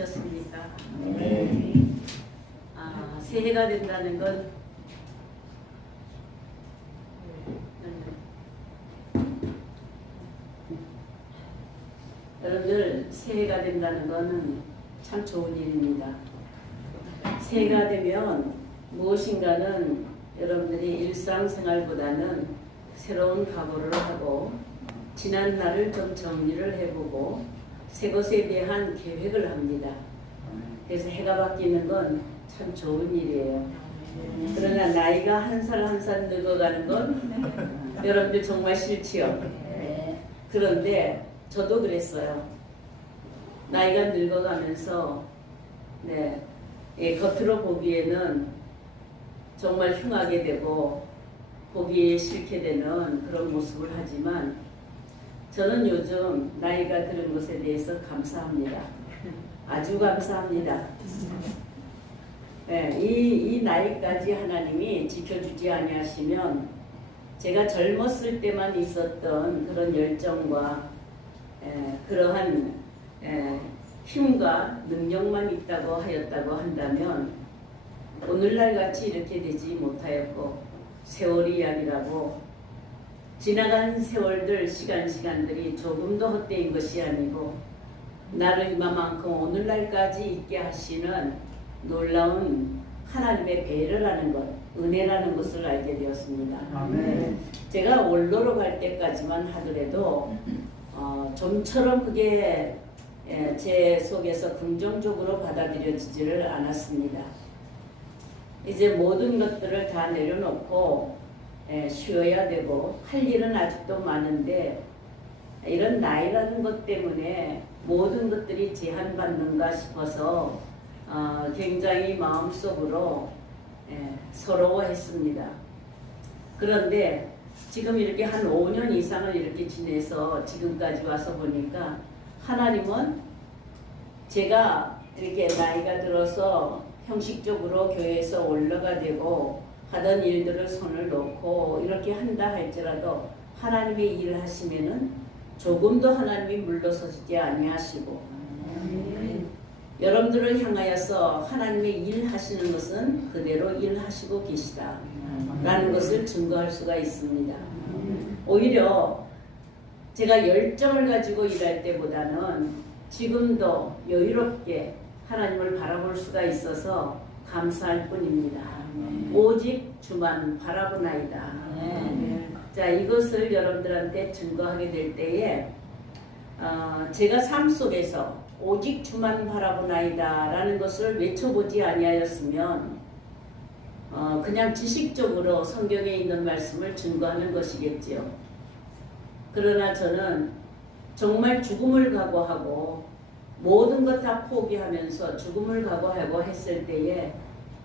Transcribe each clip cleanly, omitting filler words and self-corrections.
보내셨습니까? 네. 새해가 된다는 건 여러분들 새해가 된다는 것은 참 좋은 일입니다. 새해가 되면 무엇인가는 여러분들이 일상생활보다는 새로운 각오를 하고 지난 날을 좀 정리를 해보고 새 것에 대한 계획을 합니다. 그래서 해가 바뀌는 건 참 좋은 일이에요. 그러나 나이가 한 살 한 살 늙어가는 건 여러분들 정말 싫지요. 그런데 저도 그랬어요. 나이가 늙어가면서 겉으로 보기에는 정말 흉하게 되고 보기 싫게 되는 그런 모습을 하지만 저는 요즘 나이가 들은 것에 대해서 감사합니다. 아주 감사합니다. 이 나이까지 하나님이 지켜주지 아니하시면 제가 젊었을 때만 있었던 그런 열정과 그러한 힘과 능력만 있다고 하였다고 한다면 오늘날 같이 이렇게 되지 못하였고 세월이 이야기라고 지나간 세월들 시간들이 조금도 헛되인 것이 아니고 나를 이만큼 오늘날까지 있게 하시는 놀라운 하나님의 배려라는 것, 은혜라는 것을 알게 되었습니다. 아멘. 제가 원로로 갈 때까지만 하더라도 좀처럼 그게 제 속에서 긍정적으로 받아들여지지를 않았습니다. 이제 모든 것들을 다 내려놓고 쉬어야 되고 할 일은 아직도 많은데 이런 나이라는 것 때문에 모든 것들이 제한받는가 싶어서 굉장히 마음속으로 서러워했습니다. 그런데 지금 이렇게 한 5년 이상을 이렇게 지내서 지금까지 와서 보니까 하나님은 제가 이렇게 나이가 들어서 형식적으로 교회에서 올라가 되고 하던 일들을 손을 놓고 이렇게 한다 할지라도 하나님의 일을 하시면은 조금도 하나님이 물러서지 아니하시고 여러분들을 향하여서 하나님의 일하시는 것은 그대로 일하시고 계시다 라는 것을 증거할 수가 있습니다. 오히려 제가 열정을 가지고 일할 때보다는 지금도 여유롭게 하나님을 바라볼 수가 있어서 감사할 뿐입니다. 오직 주만 바라보나이다. 자, 이것을 여러분들한테 증거하게 될 때에 제가 삶 속에서 오직 주만 바라보나이다 라는 것을 외쳐보지 아니하였으면 그냥 지식적으로 성경에 있는 말씀을 증거하는 것이겠지요. 그러나 저는 정말 죽음을 각오하고 모든 것 다 포기하면서 죽음을 각오하고 했을 때에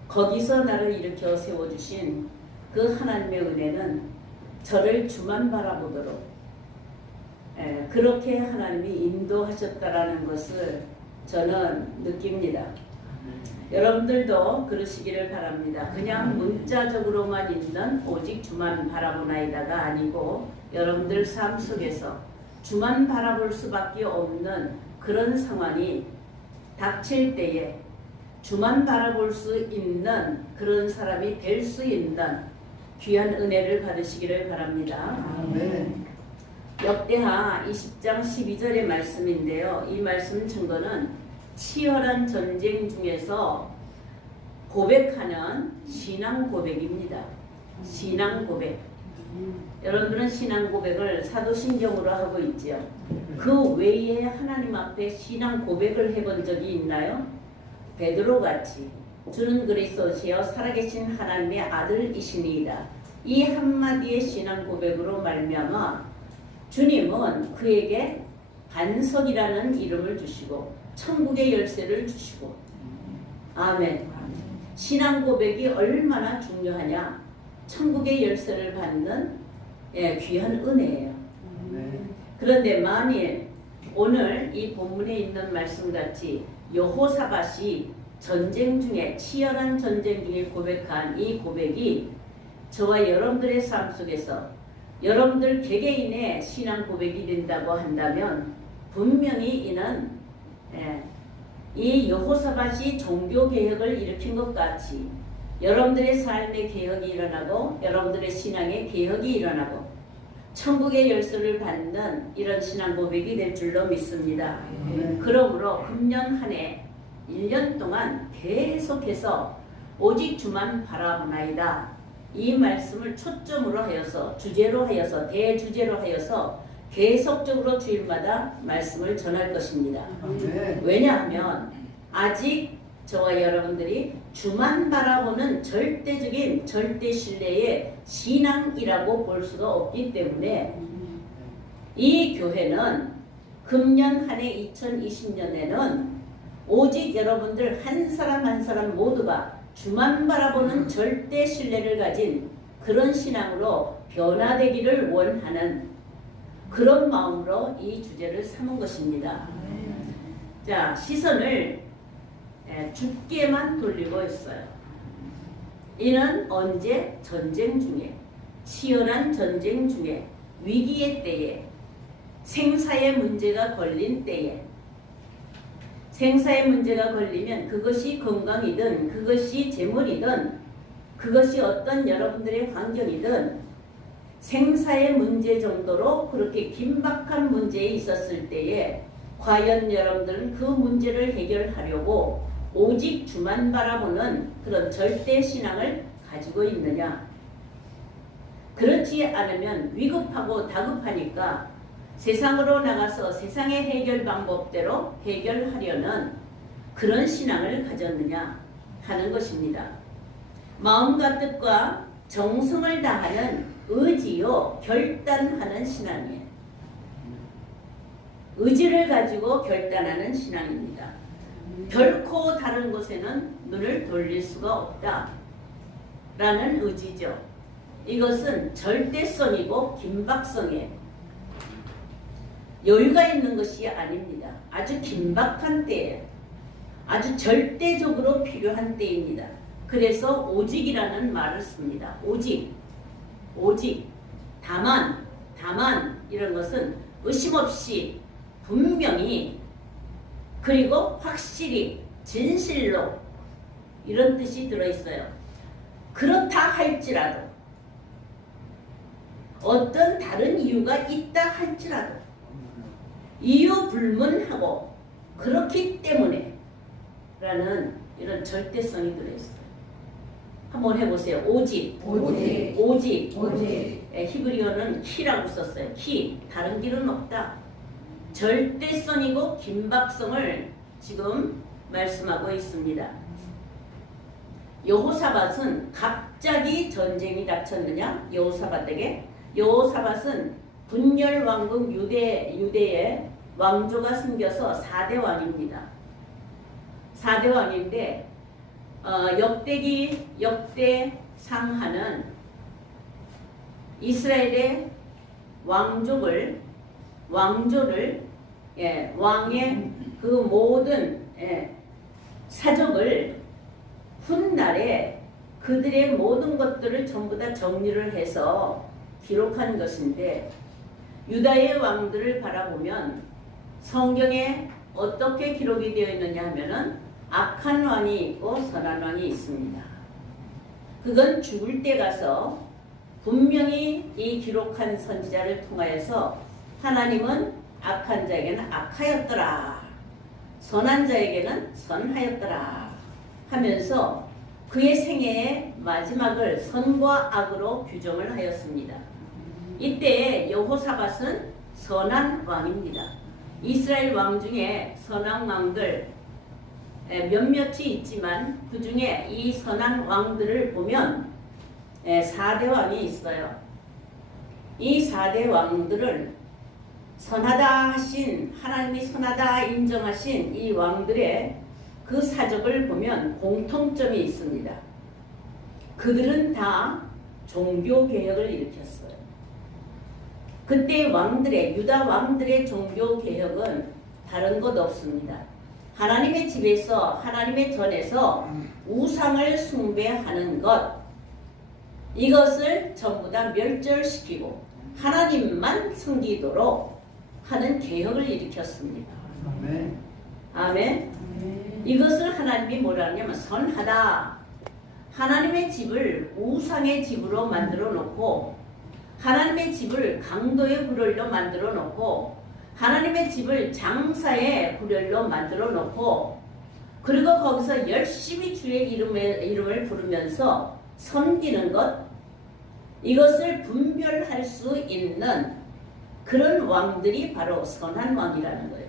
거기서 나를 일으켜 세워주신 그 하나님의 은혜는 저를 주만 바라보도록 그렇게 하나님이 인도하셨다라는 것을 저는 느낍니다. 여러분들도 그러시기를 바랍니다. 그냥 문자적으로만 있는 오직 주만 바라보나이다가 아니고 여러분들 삶 속에서 주만 바라볼 수밖에 없는 그런 상황이 닥칠 때에 주만 바라볼 수 있는 그런 사람이 될 수 있는 귀한 은혜를 받으시기를 바랍니다. 아멘. 역대하 20장 12절의 말씀인데요. 이 말씀 증거는 치열한 전쟁 중에서 고백하는 신앙 고백입니다. 신앙 고백. 여러분들은 신앙 고백을 사도신경으로 하고 있지요. 그 외에 하나님 앞에 신앙 고백을 해본 적이 있나요? 베드로같이 주는 그리스도시여 살아계신 하나님의 아들이시니이다. 이 한마디의 신앙 고백으로 말미암아 주님은 그에게 반석이라는 이름을 주시고 천국의 열쇠를 주시고 아멘. 신앙 고백이 얼마나 중요하냐. 천국의 열쇠를 받는 귀한 은혜예요. 그런데 만일 오늘 이 본문에 있는 말씀같이 여호사밧이 전쟁 중에 치열한 전쟁 중에 고백한 이 고백이 저와 여러분들의 삶 속에서 여러분들 개개인의 신앙 고백이 된다고 한다면 분명히 이는 이 여호사밧이 종교 개혁을 일으킨 것 같이 여러분들의 삶의 개혁이 일어나고 여러분들의 신앙의 개혁이 일어나고 천국의 열쇠를 받는 이런 신앙 고백이 될 줄로 믿습니다. 그러므로 금년 한 해 1년 동안 계속해서 오직 주만 바라보나이다. 이 말씀을 초점으로 하여서 주제로 하여서 대주제로 하여서 계속적으로 주일마다 말씀을 전할 것입니다. 왜냐하면 아직 저와 여러분들이 주만 바라보는 절대적인 절대 신뢰의 신앙이라고 볼 수가 없기 때문에 이 교회는 금년 한 해 2020년에는 오직 여러분들 한 사람 한 사람 모두가 주만 바라보는 절대 신뢰를 가진 그런 신앙으로 변화되기를 원하는 그런 마음으로 이 주제를 삼은 것입니다. 자, 시선을 주께만 돌리고 있어요. 이는 언제? 전쟁 중에, 치열한 전쟁 중에, 위기의 때에, 생사의 문제가 걸린 때에, 생사의 문제가 걸리면 그것이 건강이든 그것이 재물이든 그것이 어떤 여러분들의 환경이든 생사의 문제 정도로 그렇게 긴박한 문제에 있었을 때에 과연 여러분들은 그 문제를 해결하려고 오직 주만 바라보는 그런 절대 신앙을 가지고 있느냐? 그렇지 않으면 위급하고 다급하니까 세상으로 나가서 세상의 해결 방법대로 해결하려는 그런 신앙을 가졌느냐 하는 것입니다. 마음과 뜻과 정성을 다하는 의지요 결단하는 신앙이에요. 의지를 가지고 결단하는 신앙입니다. 결코 다른 곳에는 눈을 돌릴 수가 없다 라는 의지죠. 이것은 절대성이고 긴박성이에요. 여유가 있는 것이 아닙니다. 아주 긴박한 때예요. 아주 절대적으로 필요한 때입니다. 그래서 오직이라는 말을 씁니다. 오직, 다만 이런 것은 의심 없이 분명히 그리고 확실히 진실로 이런 뜻이 들어있어요. 그렇다 할지라도 어떤 다른 이유가 있다 할지라도 이유 불문하고 그렇기 때문에 라는 이런 절대성이 들어있어요. 한번 해보세요. 오직. 히브리어는 키라고 썼어요. 키. 다른 길은 없다. 절대성이고 긴박성을 지금 말씀하고 있습니다. 여호사밧은 갑자기 전쟁이 닥쳤느냐? 여호사밧에게. 여호사밧은 분열 왕국 유대에 왕조가 생겨서 4대 왕입니다. 4대 왕인데 역대상하는 이스라엘의 왕조를 왕의 그 모든 사적을 훗날에 그들의 모든 것들을 전부 다 정리를 해서 기록한 것인데 유다의 왕들을 바라보면 성경에 어떻게 기록이 되어 있느냐 하면은 악한 왕이 있고 선한 왕이 있습니다. 그건 죽을 때 가서 분명히 이 기록한 선지자를 통하여서 하나님은 악한 자에게는 악하였더라, 선한 자에게는 선하였더라 하면서 그의 생애의 마지막을 선과 악으로 규정을 하였습니다. 이때 여호사밧은 선한 왕입니다. 이스라엘 왕 중에 선한 왕들 몇몇이 있지만 그 중에 이 선한 왕들을 보면 4대 왕이 있어요. 이 4대 왕들을 선하다 하신, 하나님이 선하다 인정하신 이 왕들의 그 사적을 보면 공통점이 있습니다. 그들은 다 종교개혁을 일으켰어요. 그때 왕들의, 유다 왕들의 종교개혁은 다른 것 없습니다. 하나님의 집에서, 하나님의 전에서 우상을 숭배하는 것, 이것을 전부 다 멸절시키고 하나님만 섬기도록 하는 개혁을 일으켰습니다. 아멘. 아멘. 이것을 하나님이 뭐라 하냐면 선하다. 하나님의 집을 우상의 집으로 만들어 놓고 하나님의 집을 강도의 구렬로 만들어 놓고 하나님의 집을 장사의 구렬로 만들어 놓고 그리고 거기서 열심히 주의 이름을 부르면서 섬기는 것, 이것을 분별할 수 있는 그런 왕들이 바로 선한 왕이라는 거예요.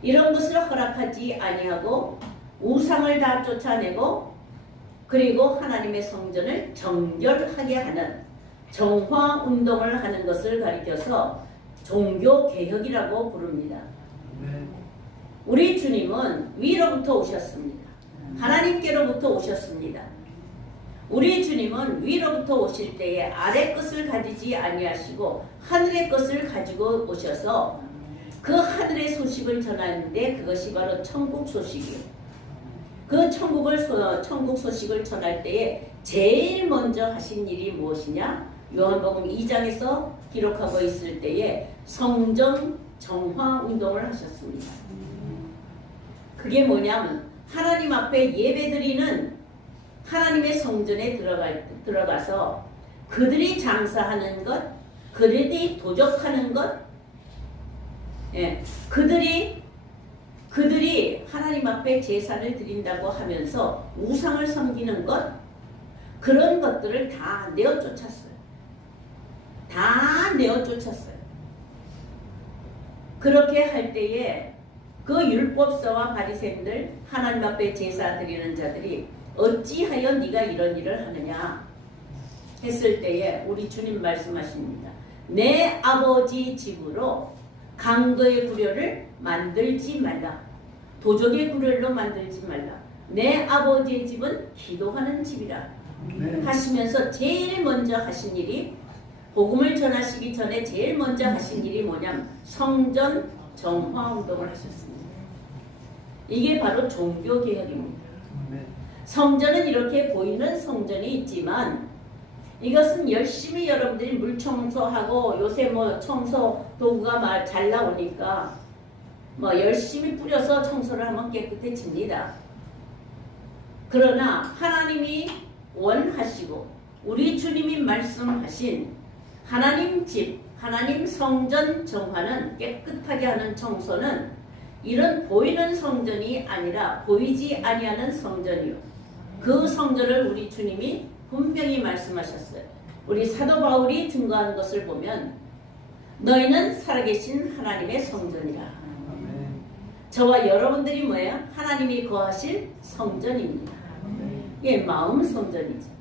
이런 것을 허락하지 아니하고 우상을 다 쫓아내고 그리고 하나님의 성전을 정결하게 하는 정화 운동을 하는 것을 가리켜서 종교 개혁이라고 부릅니다. 우리 주님은 위로부터 오셨습니다. 하나님께로부터 오셨습니다. 우리 주님은 위로부터 오실 때에 아래 것을 가지지 아니하시고 하늘의 것을 가지고 오셔서 그 하늘의 소식을 전하는데 그것이 바로 천국 소식이에요. 그 천국 소식을 전할 때에 제일 먼저 하신 일이 무엇이냐? 요한복음 2장에서 기록하고 있을 때에 성전 정화 운동을 하셨습니다. 그게 뭐냐면 하나님 앞에 예배드리는 하나님의 성전에 들어가서 그들이 장사하는 것, 그들이 도적하는 것, 그들이 하나님 앞에 제사를 드린다고 하면서 우상을 섬기는 것, 그런 것들을 다 내어쫓았어요. 다 내어쫓았어요. 그렇게 할 때에 그 율법서와 바리새인들 하나님 앞에 제사 드리는 자들이 어찌하여 네가 이런 일을 하느냐 했을 때에 우리 주님 말씀하십니다. 내 아버지 집으로 강도의 구려를 만들지 말라. 도적의 구려로 만들지 말라. 내 아버지의 집은 기도하는 집이라 하시면서 제일 먼저 하신 일이, 복음을 전하시기 전에 제일 먼저 하신 일이 뭐냐면 성전 정화 운동을 하셨습니다. 이게 바로 종교개혁입니다. 성전은 이렇게 보이는 성전이 있지만 이것은 열심히 여러분들이 물 청소하고 요새 뭐 청소 도구가 잘 나오니까 뭐 열심히 뿌려서 청소를 하면 깨끗해집니다. 그러나 하나님이 원하시고 우리 주님이 말씀하신 하나님 집, 하나님 성전 정화는, 깨끗하게 하는 청소는 이런 보이는 성전이 아니라 보이지 아니하는 성전이요. 그 성전을 우리 주님이 분명히 말씀하셨어요. 우리 사도 바울이 증거한 것을 보면 너희는 살아계신 하나님의 성전이라. 저와 여러분들이 뭐예요? 하나님이 거하실 성전입니다. 이게 마음 성전이죠.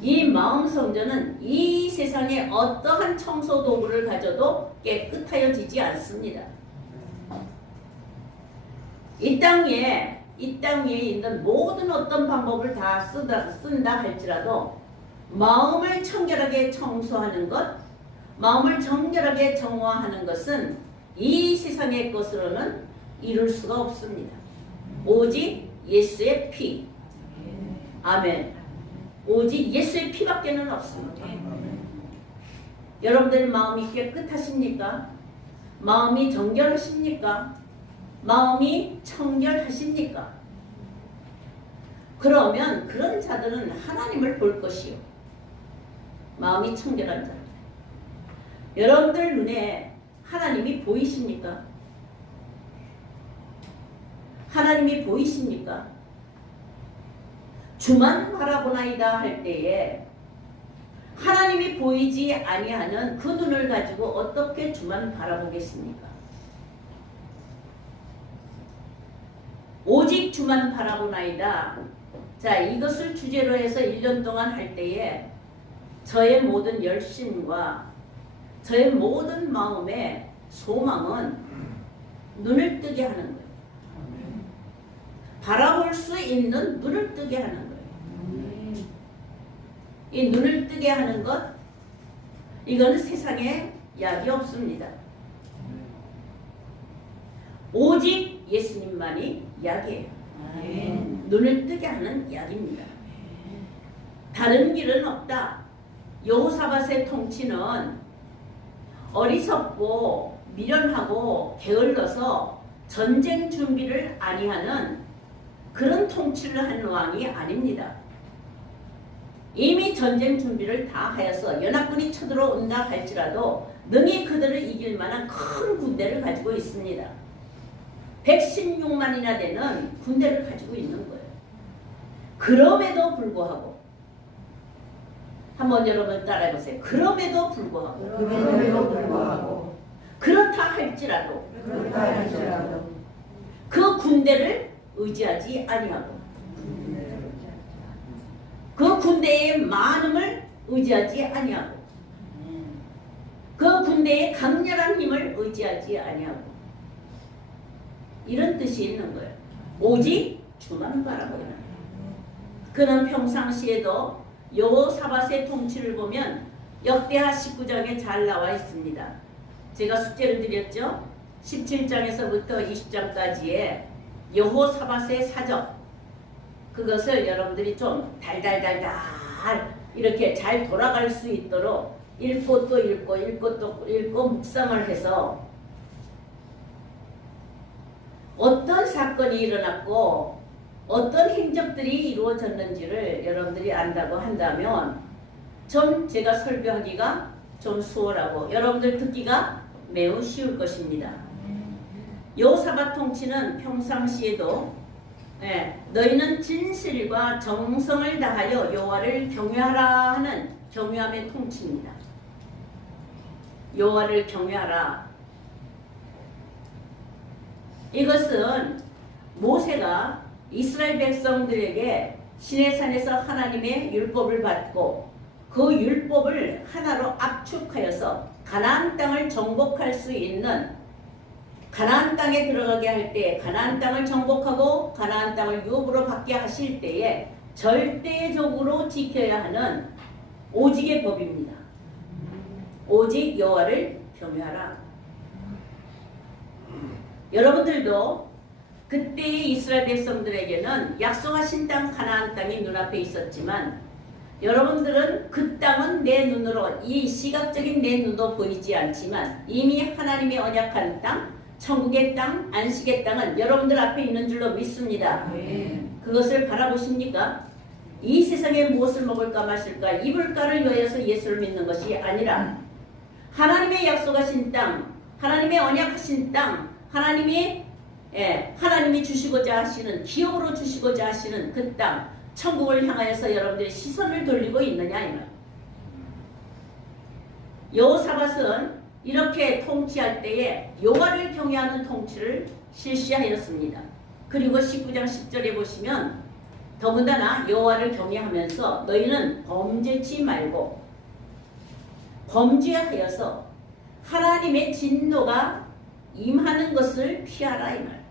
이 마음 성전은 이 세상에 어떠한 청소 도구를 가져도 깨끗하여지지 않습니다. 이 땅 위에 있는 모든 어떤 방법을 다 쓴다 할지라도 마음을 청결하게 청소하는 것, 마음을 정결하게 정화하는 것은 이 세상의 것으로는 이룰 수가 없습니다. 오직 예수의 피. 아멘. 오직 예수의 피밖에는 없습니다. 여러분들 마음이 깨끗하십니까? 마음이 정결하십니까? 마음이 청결하십니까? 그러면 그런 자들은 하나님을 볼 것이요. 마음이 청결한 자. 여러분들 눈에 하나님이 보이십니까? 하나님이 보이십니까? 주만 바라보나이다 할 때에 하나님이 보이지 아니하는 그 눈을 가지고 어떻게 주만 바라보겠습니까? 오직 주만 바라보나이다. 자, 이것을 주제로 해서 1년 동안 할 때에 저의 모든 열심과 저의 모든 마음의 소망은 눈을 뜨게 하는 거예요. 바라볼 수 있는 눈을 뜨게 하는 거예요. 이 눈을 뜨게 하는 것, 이건 세상에 약이 없습니다. 오직 예수님만이 약이에요. 눈을 뜨게 하는 약입니다. 다른 길은 없다. 여호사밧의 통치는 어리석고 미련하고 게을러서 전쟁 준비를 아니하는 그런 통치를 한 왕이 아닙니다. 이미 전쟁 준비를 다 하여서 연합군이 쳐들어온다 할지라도 능히 그들을 이길 만한 큰 군대를 가지고 있습니다. 116만이나 되는 군대를 가지고 있는 거예요. 그럼에도 불구하고 한번 여러분 따라해보세요. 그럼에도 불구하고 그렇다 할지라도 그 군대를 의지하지 아니하고 그 군대의 많음을 의지하지 아니하고 그 군대의 강렬한 힘을 의지하지 아니하고 이런 뜻이 있는 거예요. 오직 주만 바라보라. 그는 평상시에도 여호사밧의 통치를 보면 역대하 19장에 잘 나와 있습니다. 제가 숙제를 드렸죠. 17장에서부터 20장까지의 여호사밧의 사적, 그것을 여러분들이 좀 달달달달 이렇게 잘 돌아갈 수 있도록 읽고 또 읽고 또 읽고 묵상을 해서 어떤 사건이 일어났고 어떤 행적들이 이루어졌는지를 여러분들이 안다고 한다면 좀 제가 설교하기가 좀 수월하고 여러분들 듣기가 매우 쉬울 것입니다. 여호사밧 통치는 평상시에도 너희는 진실과 정성을 다하여 여호와를 경외하라 하는 경외함의 통치입니다. 여호와를 경외하라. 이것은 모세가 이스라엘 백성들에게 시내산에서 하나님의 율법을 받고 그 율법을 하나로 압축하여서 가나안 땅을 정복할 수 있는, 가나안 땅에 들어가게 할 때 가나안 땅을 정복하고 가나안 땅을 유업으로 받게 하실 때에 절대적으로 지켜야 하는 오직의 법입니다. 오직 여호와를 경외하라. 여러분들도 그때의 이스라엘 백성들에게는 약속하신 땅 가나안 땅이 눈앞에 있었지만 여러분들은 그 땅은 내 눈으로, 이 시각적인 내 눈도 보이지 않지만 이미 하나님의 언약한 땅, 천국의 땅, 안식의 땅은 여러분들 앞에 있는 줄로 믿습니다. 그것을 바라보십니까? 이 세상에 무엇을 먹을까 마실까 입을까를 위하여서 예수를 믿는 것이 아니라 하나님의 약속하신 땅, 하나님의 언약하신 땅, 하나님이 주시고자 하시는, 기업으로 주시고자 하시는 그 땅, 천국을 향하여서 여러분들의 시선을 돌리고 있느냐 이 말. 여호사밧은 이렇게 통치할 때에 여호와를 경외하는 통치를 실시하였습니다. 그리고 19장 10절에 보시면 더군다나 여호와를 경외하면서 너희는 범죄치 말고 범죄하여서 하나님의 진노가 임하는 것을 피하라 이 말.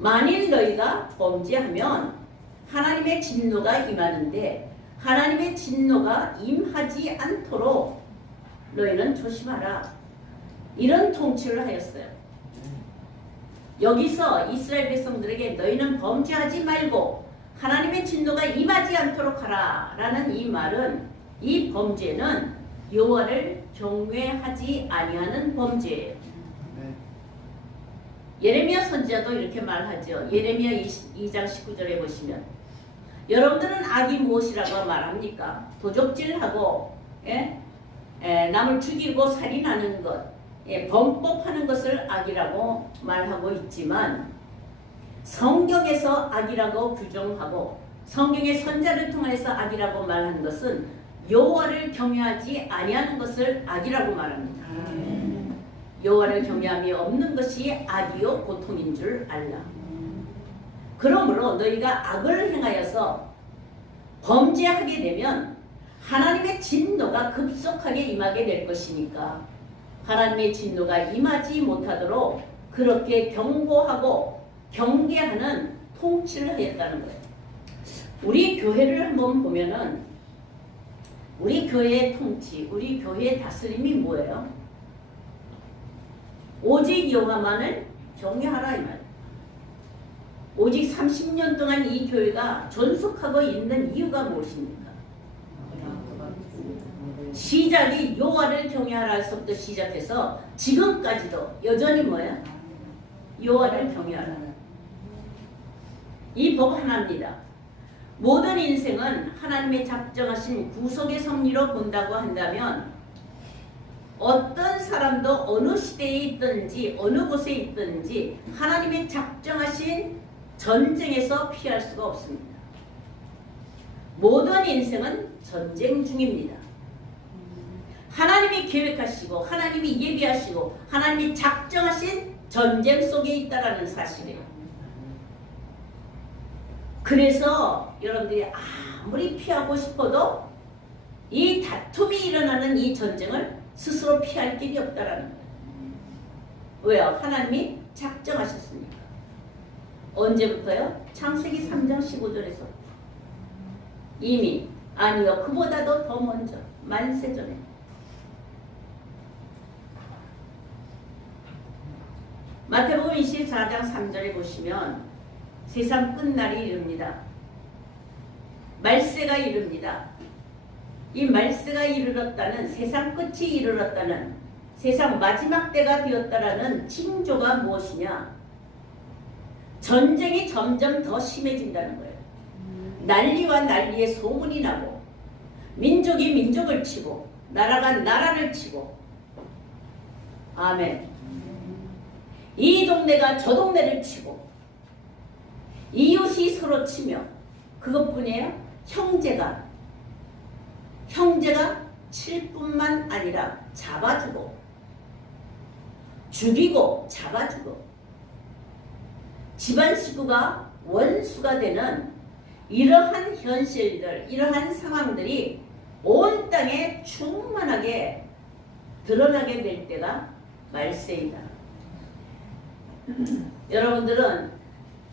만일 너희가 범죄하면 하나님의 진노가 임하는데 하나님의 진노가 임하지 않도록 너희는 조심하라. 이런 통치를 하였어요. 여기서 이스라엘 백성들에게 너희는 범죄하지 말고 하나님의 진노가 임하지 않도록 하라 라는 이 말은, 이 범죄는 여호와를 경외하지 아니하는 범죄예요. 예레미야 선지자도 이렇게 말하죠. 예레미야 2장 19절에 보시면 여러분들은 악이 무엇이라고 말합니까? 도적질하고 남을 죽이고 살인하는 것, 범법하는 것을 악이라고 말하고 있지만 성경에서 악이라고 규정하고 성경의 선자를 통해서 악이라고 말하는 것은 여호와를 경외하지 아니하는 것을 악이라고 말합니다. 여호와를 경외함이 없는 것이 악이요 고통인 줄 알라. 그러므로 너희가 악을 행하여서 범죄하게 되면 하나님의 진노가 급속하게 임하게 될 것이니까 하나님의 진노가 임하지 못하도록 그렇게 경고하고 경계하는 통치를 하였다는 거예요. 우리 교회를 한번 보면은 우리 교회의 통치, 우리 교회의 다스림이 뭐예요? 오직 여호와만을 경외하라 이 말. 오직 30년 동안 이 교회가 존속하고 있는 이유가 무엇입니까? 시작이 여호와를 경외하라에서부터 시작해서 지금까지도 여전히 뭐야? 여호와를 경외하라. 이 법 하나입니다. 모든 인생은 하나님의 작정하신 구속의 섭리로 본다고 한다면 어떤 사람도 어느 시대에 있든지 어느 곳에 있든지 하나님의 작정하신 전쟁에서 피할 수가 없습니다. 모든 인생은 전쟁 중입니다. 하나님이 계획하시고 하나님이 예비하시고 하나님이 작정하신 전쟁 속에 있다라는 사실이에요. 그래서 여러분들이 아무리 피하고 싶어도 이 다툼이 일어나는 이 전쟁을 스스로 피할 길이 없다라는 거예요. 왜요? 하나님이 작정하셨으니까. 언제부터요? 창세기 3장 15절에서 이미 아니요 그보다도 더 먼저 만세 전에 마태복음 24장 3절에 보시면 세상 끝날이 이릅니다. 말세가 이릅니다. 이 말세가 이르렀다는 세상 끝이 이르렀다는 세상 마지막 때가 되었다라는 징조가 무엇이냐? 전쟁이 점점 더 심해진다는 거예요. 난리와 난리의 소문이 나고 민족이 민족을 치고 나라가 나라를 치고 아멘. 이 동네가 저 동네를 치고 이웃이 서로 치며 그것뿐이에요. 형제가 칠 뿐만 아니라 잡아주고 죽이고 잡아주고 집안 식구가 원수가 되는 이러한 현실들, 이러한 상황들이 온 땅에 충만하게 드러나게 될 때가 말세이다. 여러분들은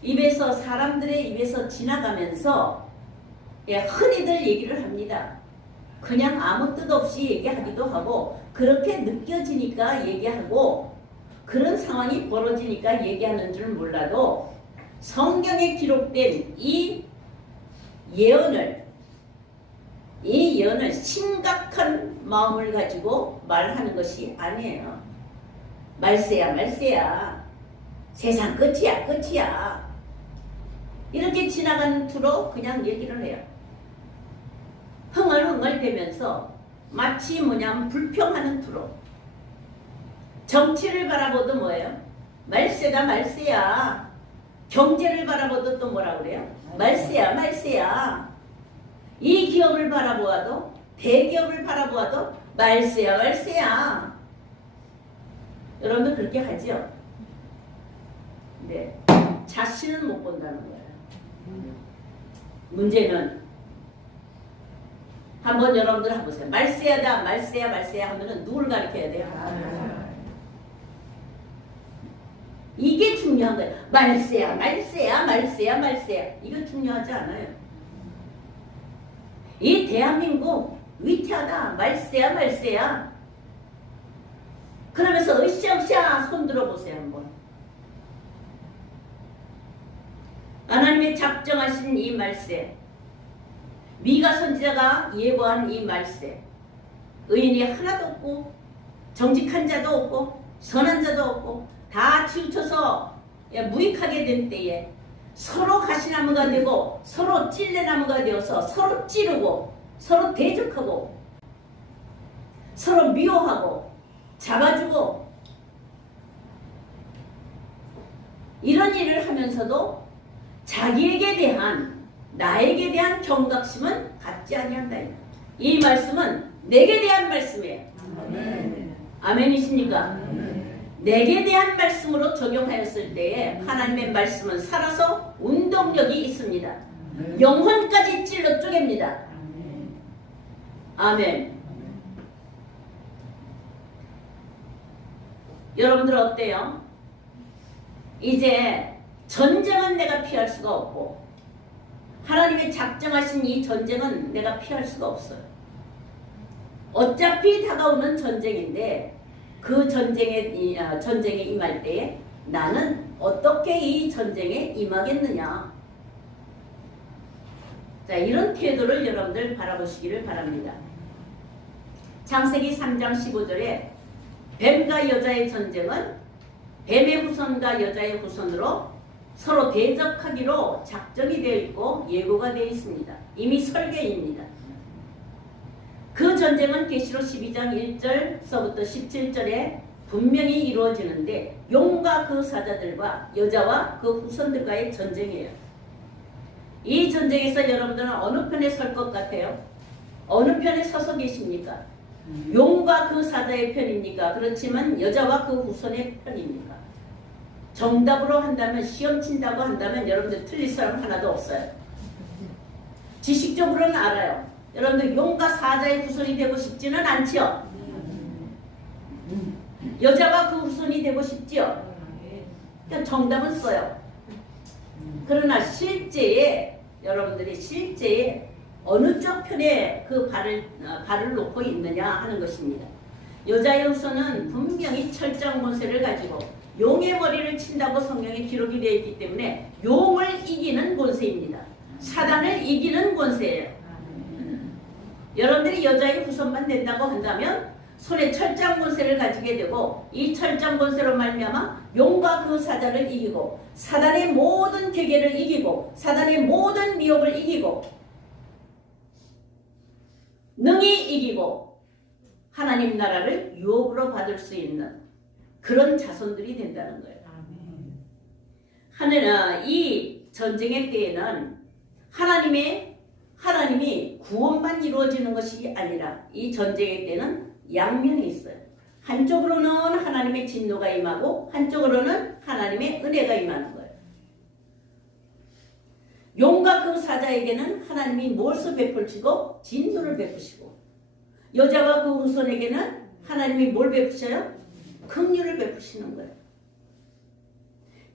입에서 사람들의 입에서 지나가면서 흔히들 얘기를 합니다. 그냥 아무 뜻 없이 얘기하기도 하고 그렇게 느껴지니까 얘기하고 그런 상황이 벌어지니까 얘기하는 줄 몰라도 성경에 기록된 이 예언을 심각한 마음을 가지고 말하는 것이 아니에요. 말세야. 세상 끝이야. 이렇게 지나가는 투로 그냥 얘기를 해요. 흥얼흥얼대면서 마치 뭐냐면 불평하는 투로. 정치를 바라보도 뭐예요? 말세야. 경제를 바라보도 또 뭐라 그래요? 말세야. 이 기업을 바라보아도 대기업을 바라보아도 말세야. 여러분들 그렇게 하죠? 네. 자신은 못 본다는 거예요. 문제는 한번 여러분들 해보세요. 말세야다 말세야 하면은 누굴 가리켜야 돼요? 이게 중요한 거예요. 말세야. 이거 중요하지 않아요. 이 대한민국 위태하다. 말세야. 그러면서 으쌰으쌰 손 들어보세요 한번. 하나님의 작정하신 이 말세, 미가 선지자가 예고한 이 말세, 의인이 하나도 없고 정직한 자도 없고 선한 자도 없고 다 치우쳐서 무익하게 된 때에 서로 가시나무가 되고 서로 찔레나무가 되어서 서로 찌르고 서로 대적하고 서로 미워하고 잡아주고 이런 일을 하면서도 자기에게 대한 나에게 대한 경각심은 갖지 아니한다. 이 말씀은 내게 대한 말씀이에요. 아멘이십니까? 내게 대한 말씀으로 적용하였을 때에 하나님의 말씀은 살아서 운동력이 있습니다. 영혼까지 찔러 쪼갭니다. 아멘. 여러분들 어때요? 이제 전쟁은 내가 피할 수가 없고 하나님의 작정하신 이 전쟁은 내가 피할 수가 없어요. 어차피 다가오는 전쟁인데 그 전쟁에 임할 때에 나는 어떻게 이 전쟁에 임하겠느냐. 자, 이런 태도를 여러분들 바라보시기를 바랍니다. 창세기 3장 15절에 뱀과 여자의 전쟁은 뱀의 후손과 여자의 후손으로 서로 대적하기로 작정이 되어 있고 예고가 되어 있습니다. 이미 설계입니다. 그 전쟁은 계시록 12장 1절서부터 17절에 분명히 이루어지는데 용과 그 사자들과 여자와 그 후손들과의 전쟁이에요. 이 전쟁에서 여러분들은 어느 편에 설 것 같아요? 어느 편에 서서 계십니까? 용과 그 사자의 편입니까? 그렇지만 여자와 그 후손의 편입니까? 정답으로 한다면, 시험 친다고 한다면 여러분들 틀릴 사람 하나도 없어요. 지식적으로는 알아요. 여러분들 용과 사자의 후손이 되고 싶지는 않지요? 여자와 그 후손이 되고 싶지요? 그러니까 정답은 써요. 그러나 실제에 여러분들이 실제에 어느 쪽 편에 그 발을 놓고 있느냐 하는 것입니다. 여자의 후손은 분명히 철장 권세를 가지고 용의 머리를 친다고 성경에 기록이 되어 있기 때문에 용을 이기는 권세입니다. 사단을 이기는 권세예요. 여러분들이 여자의 후손만 된다고 한다면 손에 철장 권세를 가지게 되고 이 철장 권세로 말미암아 용과 그 사자를 이기고 사단의 모든 계계를 이기고 사단의 모든 미혹을 이기고 능히 이기고 하나님 나라를 유업으로 받을 수 있는 그런 자손들이 된다는 거예요. 하늘은 이 전쟁의 때에는 하나님이 구원만 이루어지는 것이 아니라 이 전쟁의 때는 양면이 있어요. 한쪽으로는 하나님의 진노가 임하고 한쪽으로는 하나님의 은혜가 임하는 거예요. 용과 그 사자에게는 하나님이 몰수 베풀시고 진노를 베푸시고 여자와 그 후손에게는 하나님이 뭘 베푸셔요? 긍휼을 베푸시는 거예요.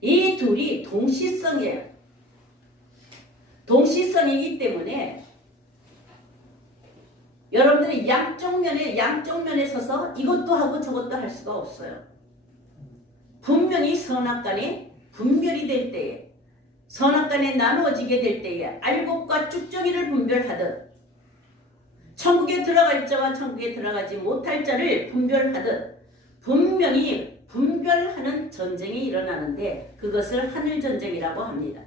이 둘이 동시성이에요. 동시성이기 때문에 여러분들이 양쪽 면에 서서 이것도 하고 저것도 할 수가 없어요. 분명히 선악간에 분별이 될 때에 선악간에 나누어지게 될 때에 알곡과 쭉정이를 분별하듯 천국에 들어갈 자와 천국에 들어가지 못할 자를 분별하듯 분명히 분별하는 전쟁이 일어나는데 그것을 하늘전쟁이라고 합니다.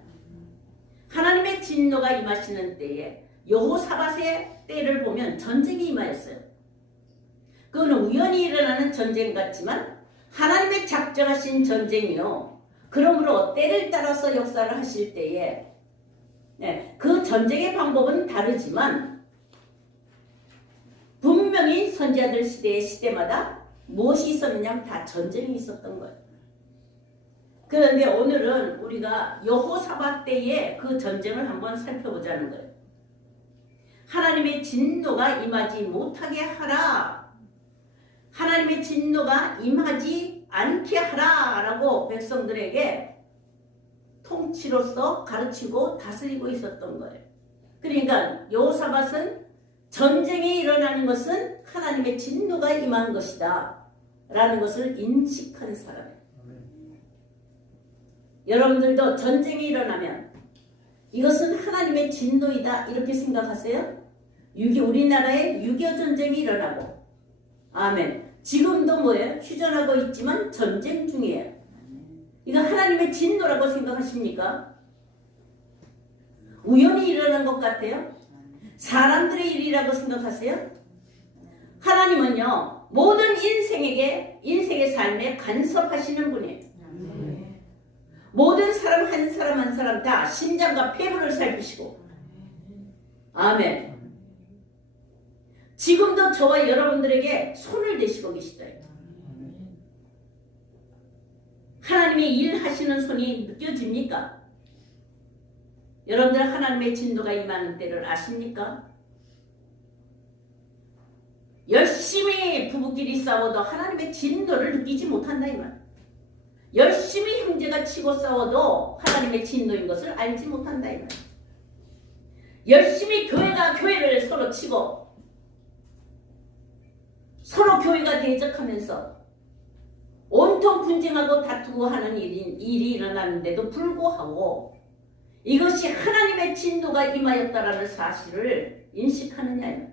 하나님의 진노가 임하시는 때에 여호사밧의 때를 보면 전쟁이 임하였어요. 그거는 우연히 일어나는 전쟁 같지만 하나님의 작정하신 전쟁이요. 그러므로 때를 따라서 역사를 하실 때에 그 전쟁의 방법은 다르지만 분명히 선지자들 시대마다 무엇이 있었느냐 다 전쟁이 있었던 거예요. 그런데 오늘은 우리가 여호사밧 때의 그 전쟁을 한번 살펴보자는 거예요. 하나님의 진노가 임하지 못하게 하라. 하나님의 진노가 임하지 않게 하라라고 백성들에게 통치로서 가르치고 다스리고 있었던 거예요. 그러니까 여호사밧은 전쟁이 일어나는 것은 하나님의 진노가 임한 것이다 라는 것을 인식한 사람이에요. 여러분들도 전쟁이 일어나면 이것은 하나님의 진노이다 이렇게 생각하세요? 우리나라에 6.25 전쟁이 일어나고 아멘. 지금도 뭐예요? 휴전하고 있지만 전쟁 중이에요. 이거 하나님의 진노라고 생각하십니까? 우연히 일어난 것 같아요? 사람들의 일이라고 생각하세요? 하나님은요 모든 인생의 삶에 간섭하시는 분이에요. 모든 사람 한 사람 한 사람 다 심장과 폐부를 살피시고 아멘. 지금도 저와 여러분들에게 손을 대시고 계시다. 하나님의 일하시는 손이 느껴집니까? 여러분들 하나님의 진노가 임하는 때를 아십니까? 열심히 부부끼리 싸워도 하나님의 진노를 느끼지 못한다 이 말. 열심히 형제가 치고 싸워도 하나님의 진노인 것을 알지 못한다 이 말. 열심히 교회가 교회를 서로 치고 서로 교회가 대적하면서 온통 분쟁하고 다투고 하는 일이 일어나는데도 불구하고 이것이 하나님의 진노가 임하였다라는 사실을 인식하느냐.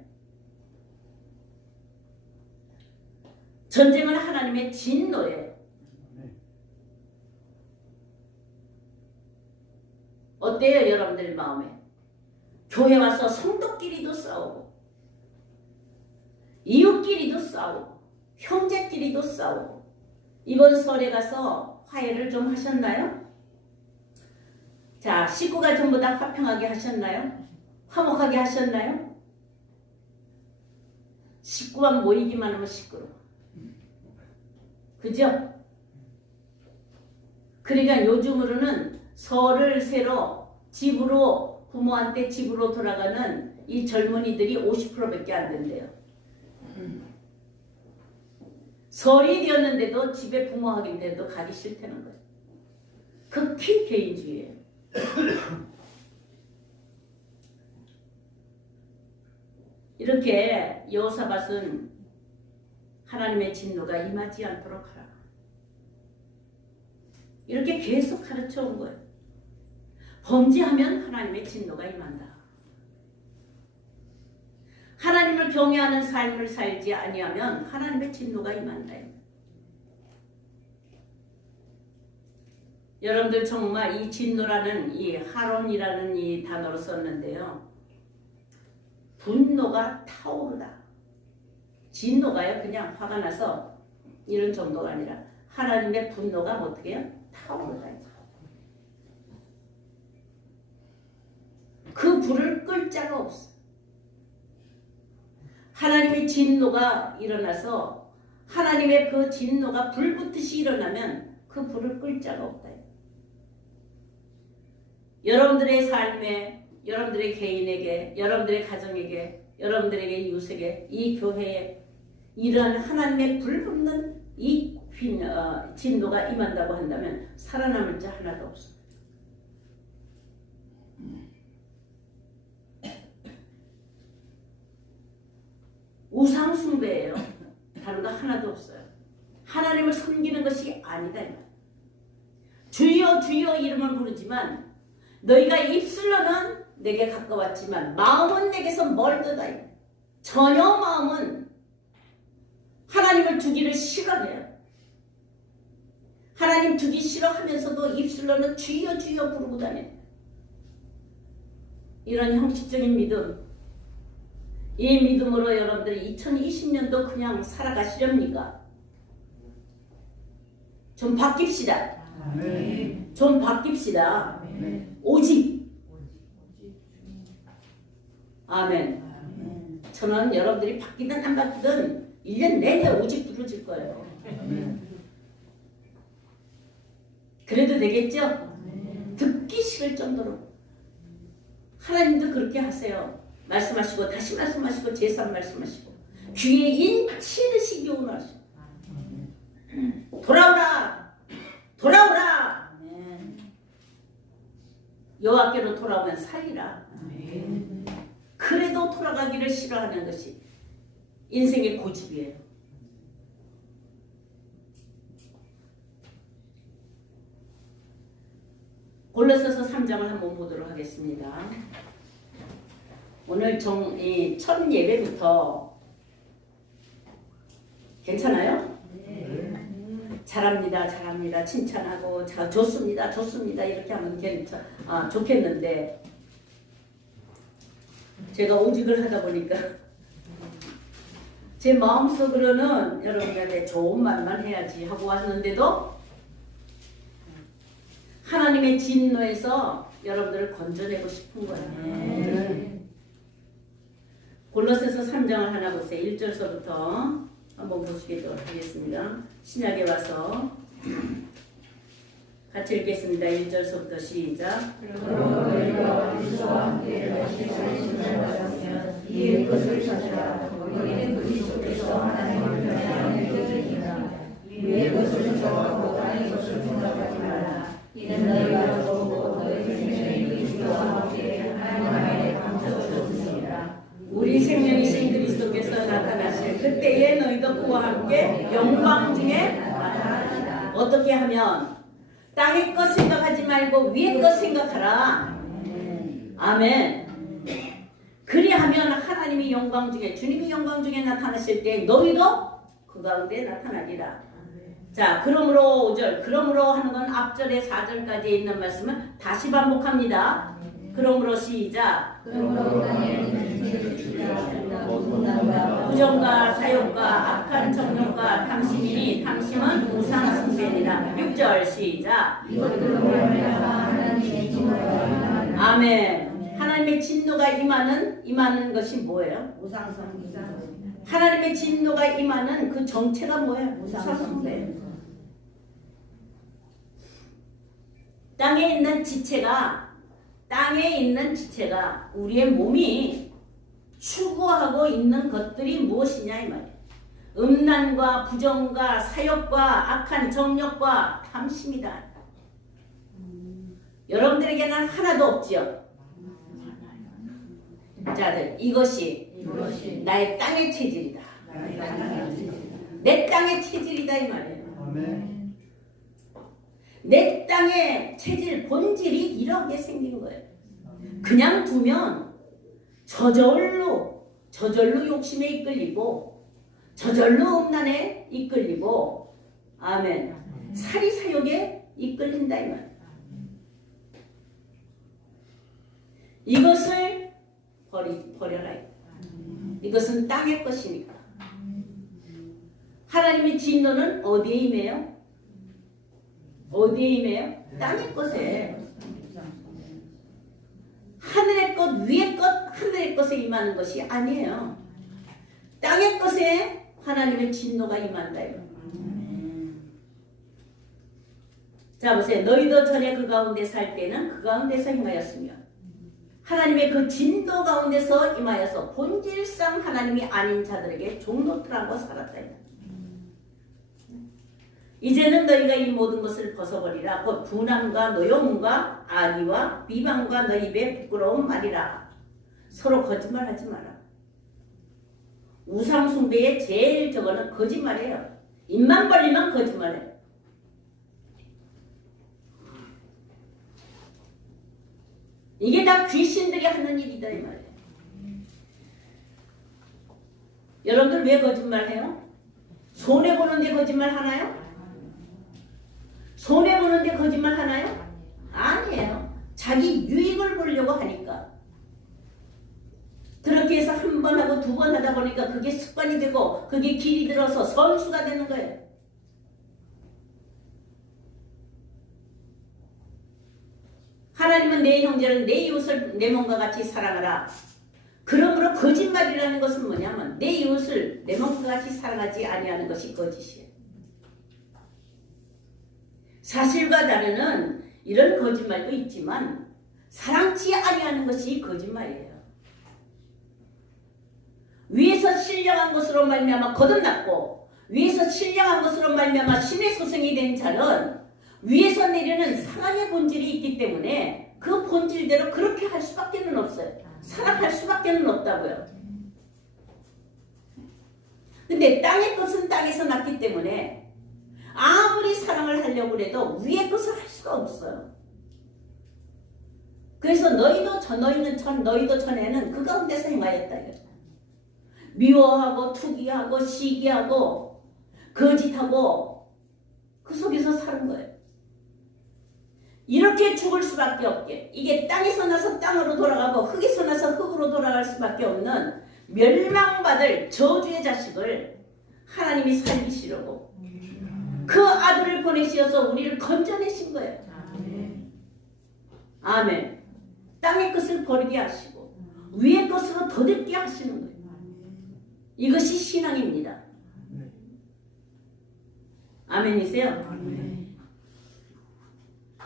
전쟁은 하나님의 진노예요. 어때요 여러분들 마음에? 교회 와서 성도끼리도 싸우고 이웃끼리도 싸우고 형제끼리도 싸우고 이번 설에 가서 화해를 좀 하셨나요? 자, 식구가 전부 다 화평하게 하셨나요? 화목하게 하셨나요? 식구만 모이기만 하면 시끄러워. 그죠? 그러니까 요즘으로는 설을 새로 집으로 부모한테 집으로 돌아가는 이 젊은이들이 50%밖에 안 된대요. 설이 되었는데도 집에 부모 하긴데도 가기 싫다는 거예요. 극히 개인주의예요. 이렇게 여호사밧은 하나님의 진노가 임하지 않도록 하라. 이렇게 계속 가르쳐 온 거예요. 범죄하면 하나님의 진노가 임한다. 하나님을 경외하는 삶을 살지 아니하면 하나님의 진노가 임한다. 여러분들 정말 이 진노라는 이 하론이라는 이 단어로 썼는데요. 분노가 타오르다. 진노가요 그냥 화가 나서 이런 정도가 아니라 하나님의 분노가 어떻게 해요? 타오르다. 그 불을 끌 자가 없어. 하나님의 진노가 일어나서 하나님의 그 진노가 불붙듯이 일어나면 그 불을 끌 자가 없다. 여러분들의 삶에, 여러분들의 개인에게, 여러분들의 가정에게, 여러분들에게 이웃에게, 이 교회에 이러한 하나님의 불붙는 이 진노가 임한다고 한다면 살아남을 자 하나도 없습니다. 우상 숭배예요. 다른 거 하나도 없어요. 하나님을 섬기는 것이 아니다. 주여 주여 이름을 부르지만 너희가 입술로는 내게 가까웠지만 마음은 내게서 멀더다. 전혀 마음은 하나님을 두기를 싫어해요. 하나님 두기 싫어하면서도 입술로는 주여 주여 부르고 다녀요. 이런 형식적인 믿음, 이 믿음으로 여러분들이 2020년도 그냥 살아가시렵니까? 좀 바뀝시다. 좀 바뀝시다. 오직 아멘. 저는 여러분들이 바뀌든 안 바뀌든 1년 내내 오직 부르질 거예요. 그래도 되겠죠? 듣기 싫을 정도로. 하나님도 그렇게 하세요. 말씀하시고 다시 말씀하시고 재산 말씀하시고 귀에 인치듯이 교훈하시고 돌아오라 돌아오라 여호와께로 돌아오면 살리라. 그래도 돌아가기를 싫어하는 것이 인생의 고집이에요. 골로새서 3장을 한번 보도록 하겠습니다. 오늘 첫 예배부터 괜찮아요? 잘합니다, 잘합니다, 칭찬하고 좋습니다, 좋습니다 이렇게 하면 좋겠는데 제가 오직을 하다 보니까 제 마음속으로는 여러분들한테 좋은 말만 해야지 하고 왔는데도 하나님의 진노에서 여러분들을 건져내고 싶은 거예요. 골로새서 3장을 하나 보세요. 1절서부터 한번 보시도록 하겠습니다. 신약에 와서 같이 읽겠습니다. 1절서부터 시작. 너희가 그리스도와 함께 다시 살리심을 이의 것을 찾으라. 너희는 그리스도께서 하나님을 변화하는 것이니라. 위의 것을 정하고 땅의 것을 생각하지 말라. 이는 너희가 좋고 너희 생명이 그리스도와 함께 하나님 안에 감춰졌으니라. 우리 생명이신 그리스도께서 나타나실 그때에 너희도 그와 함께 영광 중에 나타나리라. 어떻게 하면? 땅의 것 생각하지 말고 위의 것 생각하라. 아멘. 그리하면 하나님이 영광 중에, 주님이 영광 중에 나타나실 때 너희도 그 가운데 나타나리라. 자, 그러므로 5절, 그러므로 하는 건 앞절에 4절까지 있는 말씀을 다시 반복합니다. 그러므로 시작. 그러므로 땅에 있는 지체를 지키라. 부정과 사욕과 악한 정욕과 탐심이니 탐심은 우상 숭배니라. 6절 시작. 이것들로 말미암아 하나님의 진노가 임하리라. 아멘. 하나님의 진노가 임하는 것이 뭐예요? 우상성 이상. 하나님의 진노가 임하는 그 정체가 뭐예요? 우상 숭배. 땅에 있는 지체가 우리의 몸이 추구하고 있는 것들이 무엇이냐 이 말이에요. 음란과 부정과 사욕과 악한 정욕과 탐심이다. 여러분들에게는 하나도 없지요. 자들 이것이 나의 땅의 체질이다. 내 땅의 체질이다 이 말이에요. 아멘. 내 땅의 체질 본질이 이렇게 생긴 거예요. 그냥 두면 저절로 욕심에 이끌리고 저절로 음란에 이끌리고 아멘 사리사욕에 이끌린다 이 말. 이것을 버려라. 이것은 땅의 것이니까. 하나님의 진노는 어디에 임해요? 어디에 임해요? 땅의 것에. 하늘의 것, 위의 것, 하늘의 것에 임하는 것이 아니에요. 땅의 것에 하나님의 진노가 임한다. 자 보세요. 너희도 전에 그 가운데 살 때는 그 가운데서 행하였으며 하나님의 그 진노 가운데서 임하여서 본질상 하나님이 아닌 자들에게 종노릇하고 살았다. 이제는 너희가 이 모든 것을 벗어버리라. 곧 분함과 노여움과 악의와 비방과 너희 입에 부끄러운 말이라. 서로 거짓말하지 마라. 우상 숭배의 제일 저거는 거짓말이에요. 입만 벌리면 거짓말해요. 이게 다 귀신들이 하는 일이다 이 말이에요. 여러분들 왜 거짓말해요? 손해보는데 거짓말 하나요? 손해보는데 거짓말 하나요? 아니에요. 자기 유익을 보려고 하니까. 그렇게 해서 한 번 하고 두 번 하다 보니까 그게 습관이 되고 그게 길이 들어서 선수가 되는 거예요. 하나님은 내 형제를 내 이웃을 내 몸과 같이 사랑하라. 그러므로 거짓말이라는 것은 뭐냐면 내 이웃을 내 몸과 같이 사랑하지 아니하는 것이 거짓이에요. 사실과 다르는 이런 거짓말도 있지만 사랑치 아니하는 것이 거짓말이에요. 위에서 신령한 것으로 말미암아 거듭났고 위에서 신령한 것으로 말미암아 신의 소생이 된 자는 위에서 내려는 사랑의 본질이 있기 때문에 그 본질대로 그렇게 할 수밖에 없어요. 살아갈 수밖에 없다고요. 근데 땅의 것은 땅에서 났기 때문에 아무리 사랑을 하려고 해도 위의 것을 할 수가 없어요. 그래서 너희도 전에는 그 가운데서 행하였다. 미워하고 투기하고 시기하고 거짓하고 그 속에서 사는 거예요. 이렇게 죽을 수밖에 없게 이게 땅에서 나서 땅으로 돌아가고 흙에서 나서 흙으로 돌아갈 수밖에 없는 멸망받을 저주의 자식을 하나님이 살리시려고 그 아들을 보내시어서 우리를 건져내신 거예요. 아멘. 땅의 것을 버리게 하시고 위의 것으로 덧입게 하시는 거예요. 이것이 신앙입니다. 아멘이세요?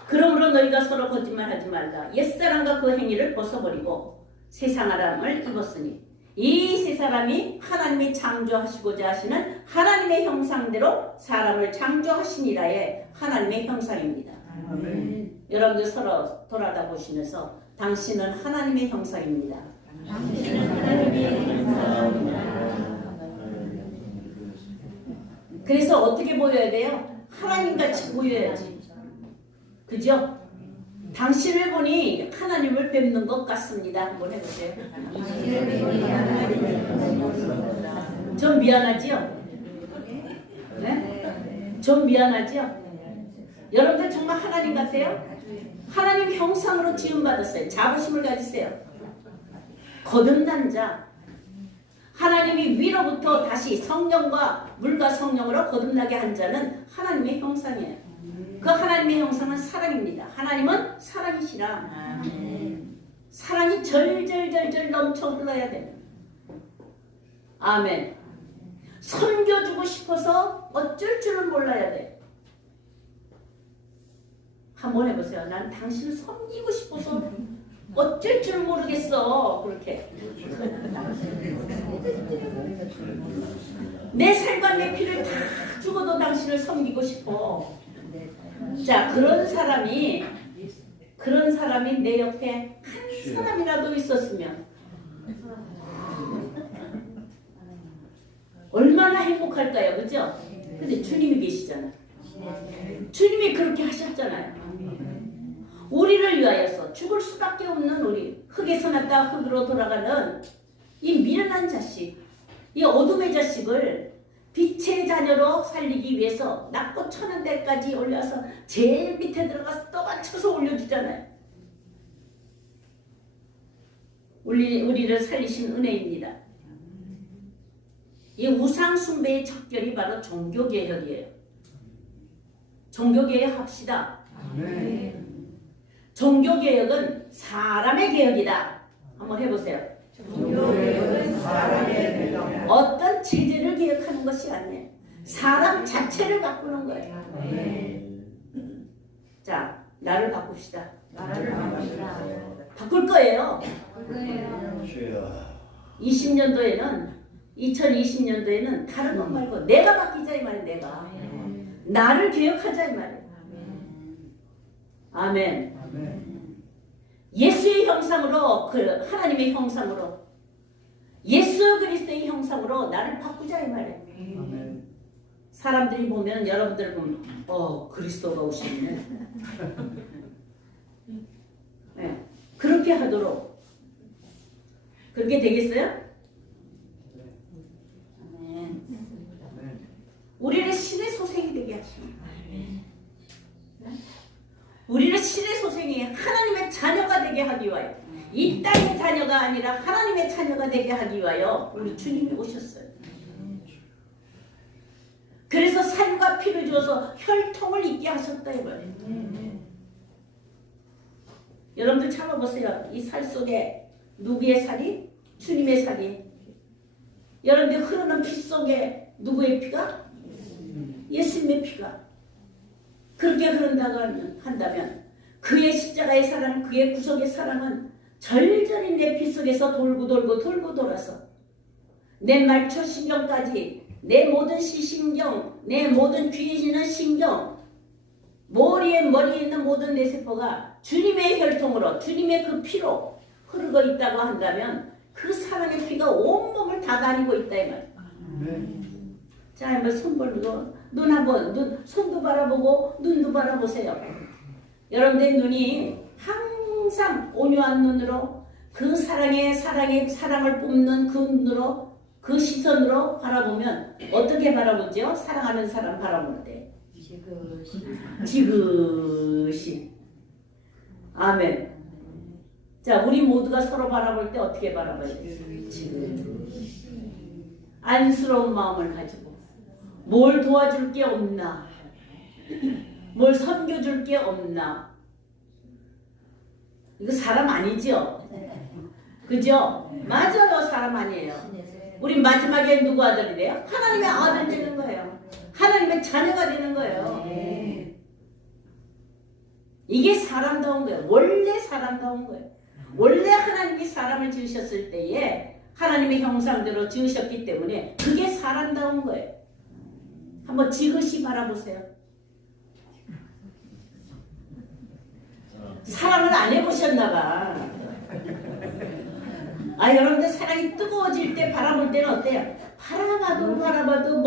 그러므로 너희가 서로 거짓말하지 말라. 옛사람과 그 행위를 벗어버리고 새 사람을 입었으니 이 새 사람이 하나님이 창조하시고자 하시는 하나님의 형상대로 사람을 창조하시니라의 하나님의 형상입니다. 아멘. 여러분들 서로 돌아다 보시면서 당신은 하나님의 형상입니다. 당신은 하나님의 형상입니다. 그래서 어떻게 보여야 돼요? 하나님같이 보여야지. 그죠? 당신을 보니 하나님을 뵙는 것 같습니다. 한번 해보세요. 좀 미안하지요? 네? 좀 미안하죠? 여러분들 정말 하나님 같아요? 하나님 형상으로 지음받았어요. 자부심을 가지세요. 거듭난 자. 하나님이 위로부터 다시 성령과 물과 성령으로 거듭나게 한 자는 하나님의 형상이에요. 그 하나님의 형상은 사랑입니다. 하나님은 사랑이시라. 사랑이 절절절절 넘쳐 흘러야 돼요. 아멘. 섬겨주고 싶어서 어쩔 줄을 몰라야 돼. 한번 해보세요. 난 당신을 섬기고 싶어서 어쩔 줄 모르겠어. 그렇게. 내 살과 내 피를 다 주고도 당신을 섬기고 싶어. 자, 그런 사람이 내 옆에 한 사람이라도 있었으면 얼마나 행복할까요? 그죠? 근데 주님이 계시잖아요. 주님이 그렇게 하셨잖아요. 우리를 위하여서 죽을 수밖에 없는 우리, 흙에서 났다 흙으로 돌아가는 이 미련한 자식, 이 어둠의 자식을 빛의 자녀로 살리기 위해서 낮고 천한 데까지 올려서 제일 밑에 들어가서 떠받쳐서 올려주잖아요. 우리를 살리신 은혜입니다. 이 우상 숭배의 척결이 바로 종교개혁이에요. 종교개혁 합시다. 종교개혁은 사람의 개혁이다. 한번 해보세요. 종교개혁은 사람의 개혁이다. 어떤 체제를 개혁하는 것이 아니에요. 사람 자체를 바꾸는 거예요. 자, 나를 바꿉시다. 바꿀 거예요. 2020년도에는 다른 것 말고 내가 바뀌자 이 말이에요. 내가. 나를 개혁하자 이 말이에요. 아멘. 예수의 형상으로, 그 하나님의 형상으로, 예수 그리스도의 형상으로 나를 바꾸자 이 말이에요. 사람들이 보면, 여러분들 보면 그리스도가 오시네. 네, 그렇게 하도록. 그렇게 되겠어요? 우리를 신의 소생이 되게 하십니다. 우리를 신의 소생이 하나님의 자녀가 되게 하기 위하여, 이 땅의 자녀가 아니라 하나님의 자녀가 되게 하기 위하여 우리 주님이 오셨어요. 그래서 살과 피를 주어서 혈통을 있게 하셨다 이거예요. 여러분들 참아보세요. 이 살 속에 누구의 살이? 주님의 살이. 여러분들 흐르는 피 속에 누구의 피가? 예수님의 피가. 그렇게 흐른다고 한다면 그의 십자가의 사랑, 그의 구속의 사랑은 절절히 내 피 속에서 돌고 돌아서 내 말초 신경까지, 내 모든 시신경, 내 모든 귀에 있는 신경, 머리에 있는 모든 내 세포가 주님의 혈통으로, 주님의 그 피로 흐르고 있다고 한다면 그 사랑의 피가 온몸을 다 다니고 있다 이 말. 자, 한번 손 벌리고 눈 한번, 손도 바라보고 눈도 바라보세요. 여러분의 눈이 항상 온유한 눈으로, 그 사랑을 뿜는 그 눈으로, 그 시선으로 바라보면 어떻게 바라보죠? 사랑하는 사람 바라볼 때 지그시. 아멘. 자, 우리 모두가 서로 바라볼 때 어떻게 바라봐야 돼요? 지그시. 안쓰러운 마음을 가지고 뭘 도와줄 게 없나? 뭘 섬겨줄 게 없나? 이거 사람 아니죠? 그죠? 맞아요. 사람 아니에요. 우리 마지막에 누구 아들이 돼요? 하나님의 아들 되는 거예요. 하나님의 자녀가 되는 거예요. 이게 사람다운 거예요. 원래 사람다운 거예요. 원래 하나님이 사람을 지으셨을 때에 하나님의 형상대로 지으셨기 때문에 그게 사람다운 거예요. 한번 지그시 바라보세요. 사랑을 안 해보셨나 봐. 여러분들 사랑이 뜨거워질 때 바라볼 때는 어때요? 바라봐도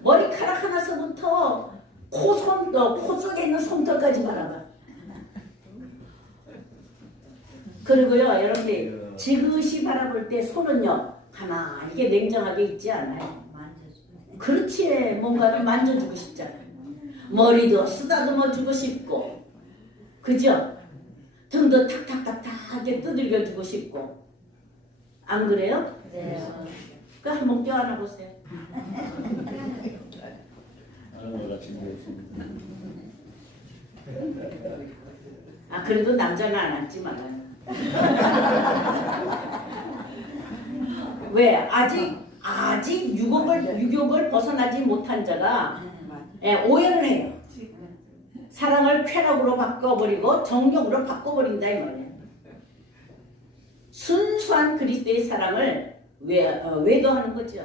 머리카락 하나서부터 코 속에 있는 솜털까지 바라봐. 그리고요, 여러분들 지그시 바라볼 때 손은요 가만히 이게 냉정하게 있지 않아요. 그렇지, 뭔가를 만져주고 싶잖아요. 머리도 쓰다듬어 주고 싶고, 그죠? 등도 탁탁탁탁 이렇게 두들겨 주고 싶고, 안 그래요? 네. 그 한번 껴안아 보세요. 아, 그래도 남자는 안 앉지만. 왜? 아직 유욕을 벗어나지 못한 자가 오해를 해요. 사랑을 쾌락으로 바꿔버리고 정욕으로 바꿔버린다 이 말이에요. 순수한 그리스도의 사랑을 외도하는 거죠.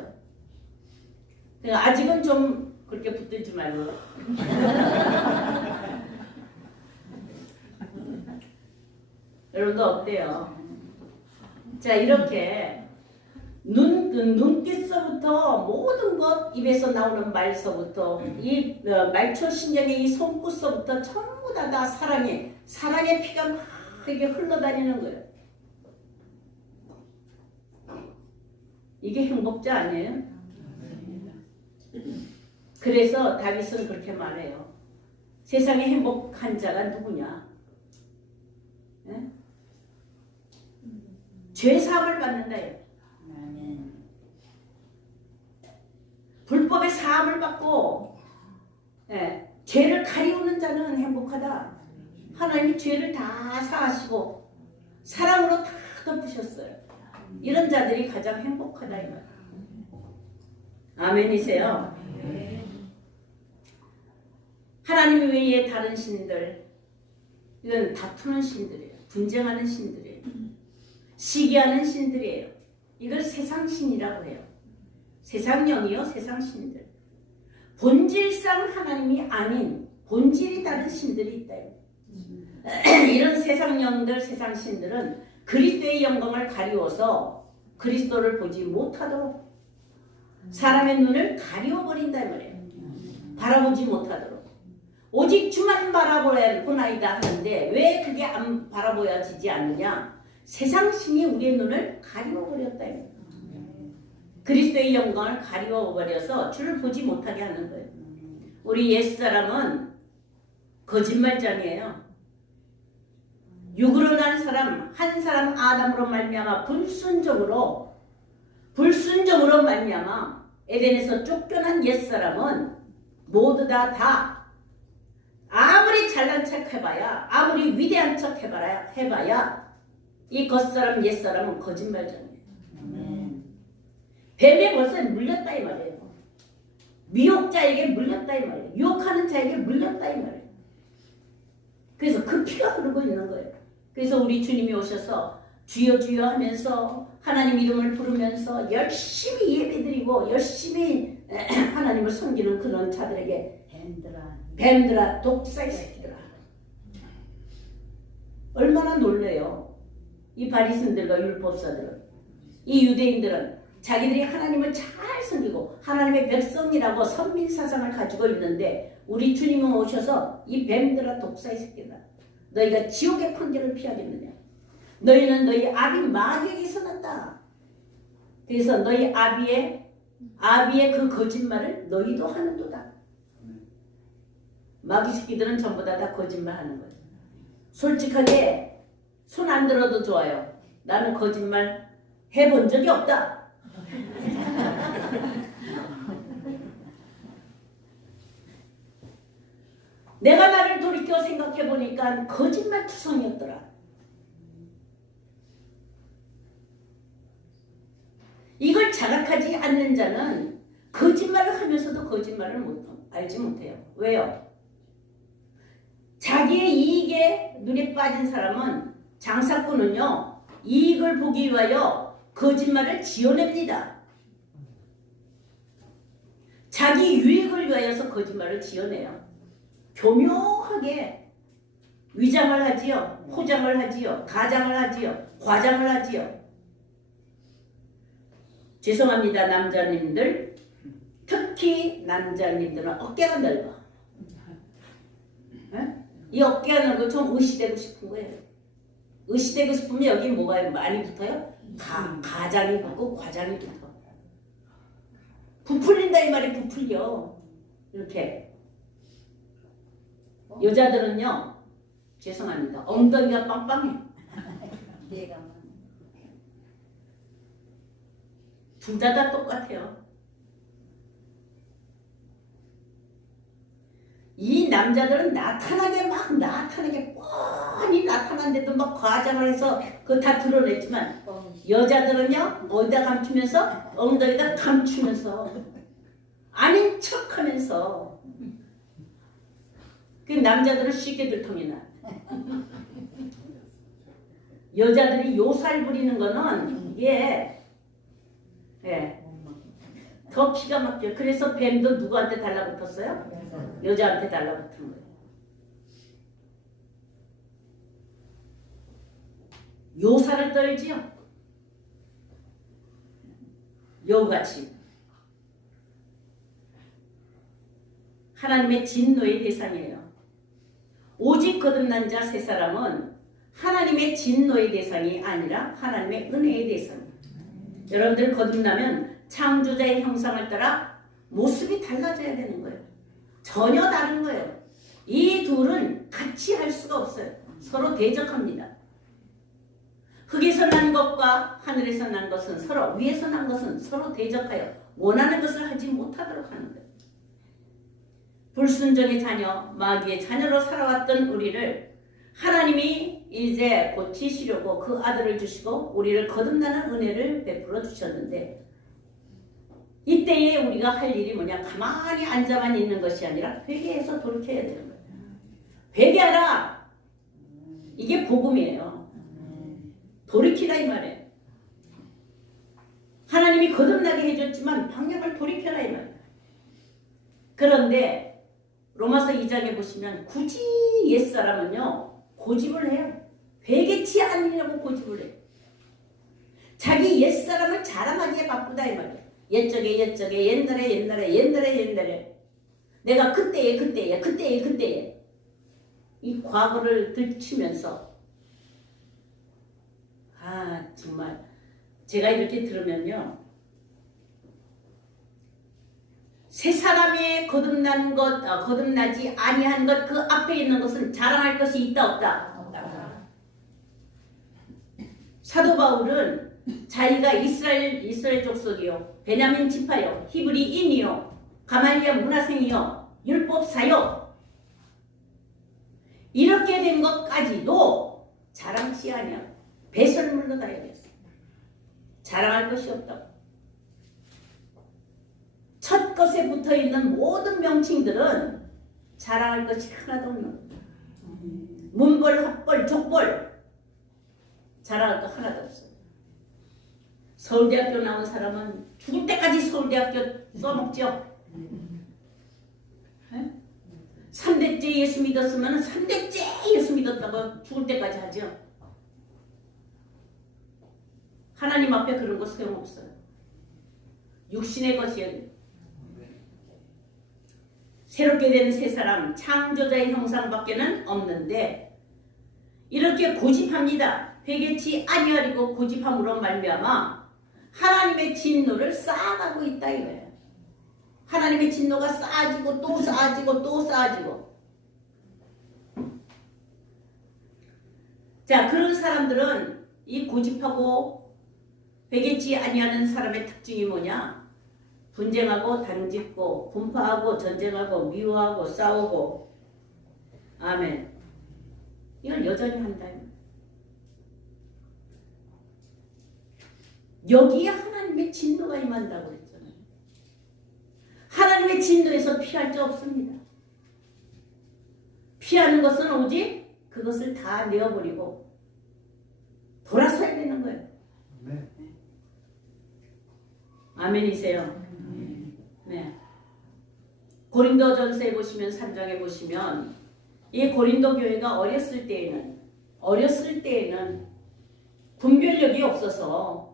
그러니까 아직은 좀 그렇게 붙들지 말고. 여러분도 어때요? 자, 이렇게 눈빛서부터 모든 것, 입에서 나오는 말서부터 이 말초 신경의 이 손끝서부터 전부 다 사랑의 피가 막 이렇게 흘러다니는 거예요. 이게 행복자 아니에요? 그래서 다윗은 그렇게 말해요. 세상에 행복한 자가 누구냐? 네? 죄 사함을 받는다요. 불법의 사함을 받고 죄를 가리우는 자는 행복하다. 하나님이 죄를 다 사하시고 사랑으로 다 덮으셨어요. 이런 자들이 가장 행복하다 이 말. 아멘이세요? 하나님 외에 다른 신들, 이건 다투는 신들이에요. 분쟁하는 신들이에요. 시기하는 신들이에요. 이걸 세상신이라고 해요. 세상령이요, 세상신들. 본질상 하나님이 아닌 본질이 다른 신들이 있다. 이런 세상령들, 세상신들은 그리스도의 영광을 가리워서 그리스도를 보지 못하도록 사람의 눈을 가리워버린다 이 말이에요. 바라보지 못하도록. 오직 주만 바라보나이다 하는데 왜 그게 안 바라보여지지 않느냐? 세상신이 우리의 눈을 가리워버렸다. 그리스도의 영광을 가리워버려서 주를 보지 못하게 하는 거예요. 우리 옛사람은 거짓말장이에요. 육으로 난 사람, 한 사람 아담으로 말미암아 불순종으로 말미암아 에덴에서 쫓겨난 옛사람은 모두 다 아무리 잘난 척 해봐야, 아무리 위대한 척 해봐야 이 겉사람 옛사람은 거짓말장이에요. 뱀에 벌써 물렸다 이 말이에요. 미혹자에게 물렸다 이 말이에요. 유혹하는 자에게 물렸다 이 말이에요. 그래서 그 피가 흐르고 있는 거예요. 그래서 우리 주님이 오셔서 주여 주여 하면서 하나님 이름을 부르면서 열심히 예배드리고 열심히 하나님을 섬기는 그런 자들에게 뱀들아 독사의 새끼들아, 얼마나 놀래요. 이 바리새인들과 율법사들은, 이 유대인들은 자기들이 하나님을 잘 섬기고 하나님의 백성이라고 선민 사상을 가지고 있는데 우리 주님은 오셔서 이 뱀들아 독사의 새끼들아, 너희가 지옥의 판결을 피하겠느냐? 너희는 너희 아비 마귀에게서 났다. 그래서 너희 아비의 그 거짓말을 너희도 하는도다. 마귀 새끼들은 전부 다 거짓말 하는 거예요. 솔직하게 손 안 들어도 좋아요. 나는 거짓말 해본 적이 없다. 내가 나를 돌이켜 생각해 보니까 거짓말 투성이었더라. 이걸 자각하지 않는 자는 거짓말을 하면서도 거짓말을 알지 못해요. 왜요? 자기의 이익에 눈에 빠진 사람은, 장사꾼은요, 이익을 보기 위하여 거짓말을 지어냅니다. 자기 유익을 위하여서 거짓말을 지어내요. 교묘하게 위장을 하지요, 포장을 하지요, 가장을 하지요, 과장을 하지요. 죄송합니다, 남자님들. 특히 남자님들은 어깨가 넓어. 이 어깨가 넓고 좀 의시되고 싶은 거예요. 의시되고 싶으면 여기 뭐가 많이 붙어요? 가장이 붙고 과장이 붙어. 부풀린다 이 말이 부풀려. 이렇게. 여자들은요, 죄송합니다. 엉덩이가 빵빵해. 내가 둘 다 똑같아요. 이 남자들은 나타나게 뻔히 나타난데도 막 과장을 해서 그거 다 드러냈지만 여자들은요 어디다 감추면서 엉덩이다 감추면서 아닌 척하면서 그 남자들은 쉽게 들통이 나. 여자들이 요살 부리는 거는 이게 더 기가 막혀. 그래서 뱀도 누구한테 달라붙었어요? 여자한테 달라붙은 거예요. 요살을 떨지요. 여우같이. 하나님의 진노의 대상이에요. 오직 거듭난 자 세 사람은 하나님의 진노의 대상이 아니라 하나님의 은혜의 대상이에요. 여러분들 거듭나면 창조자의 형상을 따라 모습이 달라져야 되는 거예요. 전혀 다른 거예요. 이 둘은 같이 할 수가 없어요. 서로 대적합니다. 흙에서 난 것과 하늘에서 난 것은 서로, 위에서 난 것은 서로 대적하여 원하는 것을 하지 못하도록 하는 거예요. 불순종의 자녀, 마귀의 자녀로 살아왔던 우리를 하나님이 이제 고치시려고 그 아들을 주시고 우리를 거듭나는 은혜를 베풀어 주셨는데, 이때에 우리가 할 일이 뭐냐? 가만히 앉아만 있는 것이 아니라 회개해서 돌이켜야 되는 거예요. 회개하라! 이게 복음이에요. 돌이키라 이 말이에요. 하나님이 거듭나게 해줬지만 방향을 돌이켜라 이 말이에요. 그런데 로마서 2장에 보시면 굳이 옛사람은요 고집을 해요. 회개치 않으려고 고집을 해요. 자기 옛사람을 자랑하기에 바쁘다 이 말이에요. 옛적에 옛날에 내가 그때에 이 과거를 들추면서 정말 제가 이렇게 들으면요 새 사람의 거듭나지 아니한 것 그 앞에 있는 것은 자랑할 것이 있다 없다? 사도 바울은 자기가 이스라엘 족속이요 베냐민 지파요 히브리인이요 가말리아 문화생이요 율법사요 이렇게 된 것까지도 자랑치 아니야. 배설물로 다 얘기했어. 자랑할 것이 없다고. 첫 것에 붙어있는 모든 명칭들은 자랑할 것이 하나도 없는 거야. 문벌, 합벌, 족벌 자랑할 거 하나도 없어요. 서울대학교 나온 사람은 죽을 때까지 서울대학교 써먹죠. 3대째 예수 믿었으면 3대째 예수 믿었다고 죽을 때까지 하죠. 하나님 앞에 그런 거 소용없어요. 육신의 것이에요. 새롭게 된 새 사람, 창조자의 형상밖에는 없는데 이렇게 고집합니다. 회개치 아니하리고 고집함으로 말미암아 하나님의 진노를 쌓아가고 있다 이거예요. 하나님의 진노가 쌓아지고 또 쌓아지고 또 쌓아지고. 자, 그런 사람들은 이 고집하고 회개치 아니하는 사람의 특징이 뭐냐? 분쟁하고 당짓고 분파하고 전쟁하고 미워하고 싸우고. 아멘. 이걸 여전히 한다. 여기에 하나님의 진노가 임한다고 그랬잖아요. 하나님의 진노에서 피할 자 없습니다. 피하는 것은 오직 그것을 다 내어버리고 돌아서야 되는 거예요. 네. 아멘이세요. 네. 고린도전서에 보시면 3장에 보시면 이 고린도 교회가 어렸을 때에는 분별력이 없어서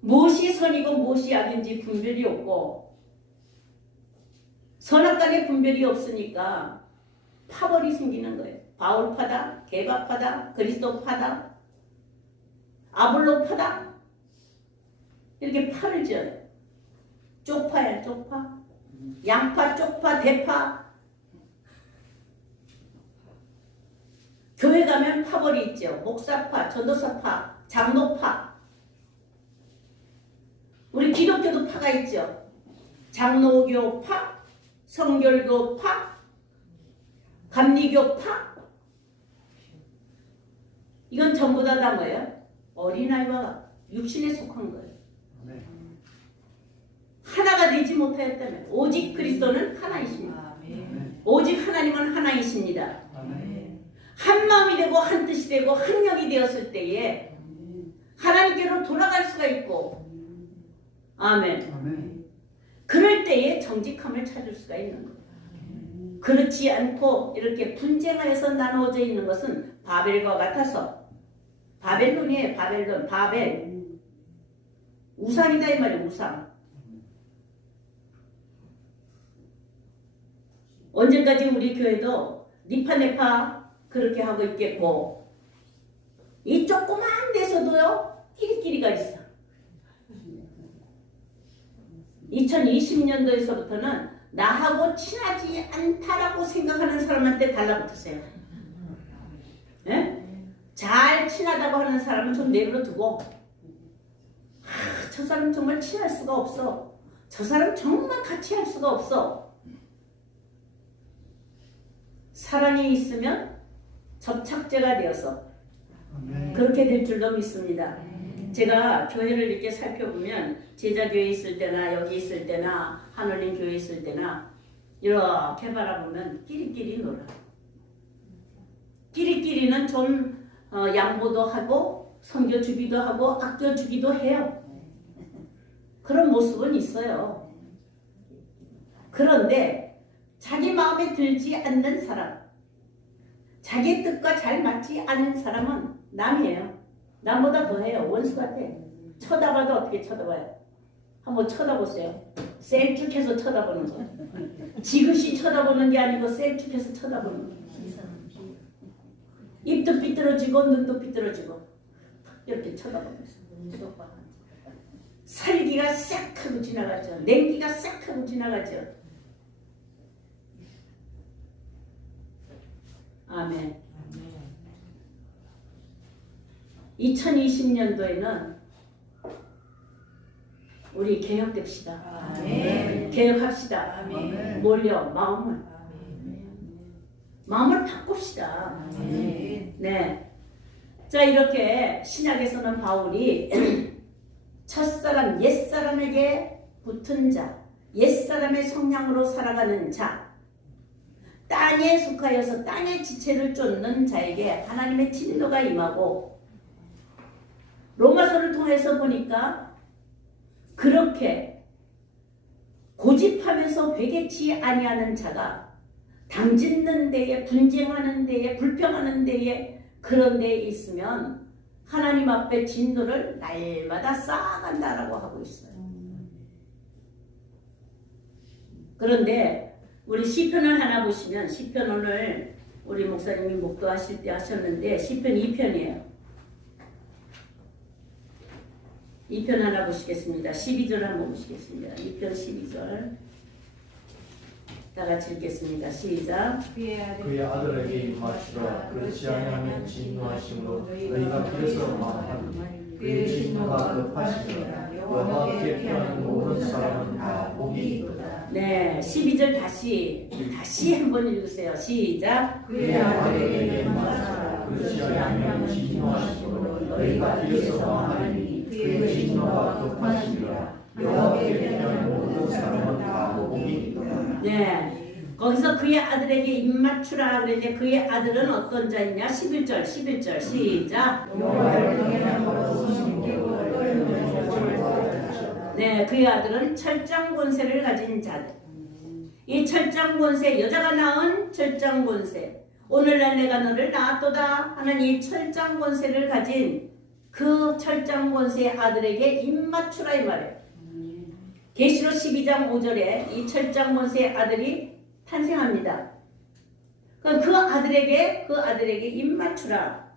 무엇이 선이고 무엇이 악인지 분별이 없고 선악간의 분별이 없으니까 파벌이 생기는 거예요. 바울파다, 게바파다, 그리스도파다, 아볼로파다 이렇게 파를 지어요. 쪽파야 쪽파. 양파, 쪽파, 대파. 교회 가면 파벌이 있죠. 목사파, 전도사파, 장로파. 우리 기독교도 파가 있죠. 장로교파, 성결교파, 감리교파. 이건 전부 다 뭐예요? 어린아이와 육신에 속한 거예요. 하나가 되지 못하였다면 오직 그리스도는 하나이십니다. 오직 하나님은 하나이십니다. 한 마음이 되고 한 뜻이 되고 한 영이 되었을 때에 하나님께로 돌아갈 수가 있고, 아멘. 그럴 때에 정직함을 찾을 수가 있는 거예요. 그렇지 않고 이렇게 분쟁하여서 나누어져 있는 것은 바벨과 같아서, 바벨론이에요. 바벨론, 바벨. 우상이다 이 말이에요. 우상. 언제까지 우리 교회도 니파네파 그렇게 하고 있겠고, 이 조그만 데서도요 끼리끼리가 있어. 2020년도에서부터는 나하고 친하지 않다라고 생각하는 사람한테 달라붙으세요. 예? 잘 친하다고 하는 사람은 좀 내버려 두고, 저 사람 정말 친할 수가 없어, 저 사람 정말 같이 할 수가 없어. 사랑이 있으면 접착제가 되어서 그렇게 될 줄도 믿습니다. 제가 교회를 이렇게 살펴보면 제자교회 있을 때나 여기 있을 때나 하늘님 교회 있을 때나 이렇게 바라보면 끼리끼리 놀아. 끼리끼리는 좀 양보도 하고 섬겨주기도 하고 아껴주기도 해요. 그런 모습은 있어요. 그런데 자기 마음에 들지 않는 사람, 자기 뜻과 잘 맞지 않는 사람은 남이에요. 남보다 더해요. 원수 같아. 쳐다봐도 어떻게 쳐다봐요? 한번 쳐다보세요. 셀쭉해서 쳐다보는 거. 지그시 쳐다보는 게 아니고 셀쭉해서 쳐다보는 거. 입도 삐뚤어지고 눈도 삐뚤어지고 이렇게 쳐다보면서 살기가 싹 하고 지나가죠. 냉기가 싹 하고 지나가죠. 아멘. 2020년도에는 우리 개혁됩시다. 아멘. 개혁합시다. 아멘. 뭘요? 마음을 바꿉시다. 아멘. 네. 자, 이렇게 신약에서는 바울이 첫사람, 옛사람에게 붙은 자, 옛사람의 성향으로 살아가는 자, 땅에 속하여서 땅의 지체를 쫓는 자에게 하나님의 진노가 임하고, 로마서를 통해서 보니까 그렇게 고집하면서 회개치 아니하는 자가 당짓는 데에, 분쟁하는 데에, 불평하는 데에, 그런 데에 있으면 하나님 앞에 진노를 날마다 쌓아간다라고 하고 있어요. 그런데 우리 시편을 하나 보시면, 시편 오늘 우리 목사님이 목도하실 때 하셨는데 시편 2편이에요. 2편 하나 보시겠습니다. 12절 한번 보시겠습니다. 2편 12절 다 같이 읽겠습니다. 시작. 그의 아들에게 입맞추라. 그렇지 아니하면 진노하심으로 너희가 길에서 망하리. 그의 진노가 급하시니라. 여호와께 피하는 모든 사람은 다 복이 있도다. 네, 12절 다시 한번 읽으세요. 시작. 그의 아들에게 입맞추라. 그렇지 아니하면 진노하심으로 너희가 길에서 망하리. 그의 진노가 급하시니라. 여호와께 피하는 모든 사람은 다 복이 있도다. 네, 거기서 그의 아들에게 입맞추라 그랬는데 그의 아들은 어떤 자이냐? 11절 시작. 여호와를 경외함으로 숨기고 네, 그의 아들은 철장 권세를 가진 자들. 이 철장 권세, 여자가 낳은 철장 권세, 오늘날 내가 너를 낳았도다 하는 이 철장 권세를 가진 그 철장 권세의 아들에게 입맞추라 이 말이에요. 계시록 12장 5절에 이 철장 권세의 아들이 탄생합니다. 그 아들에게 입맞추라.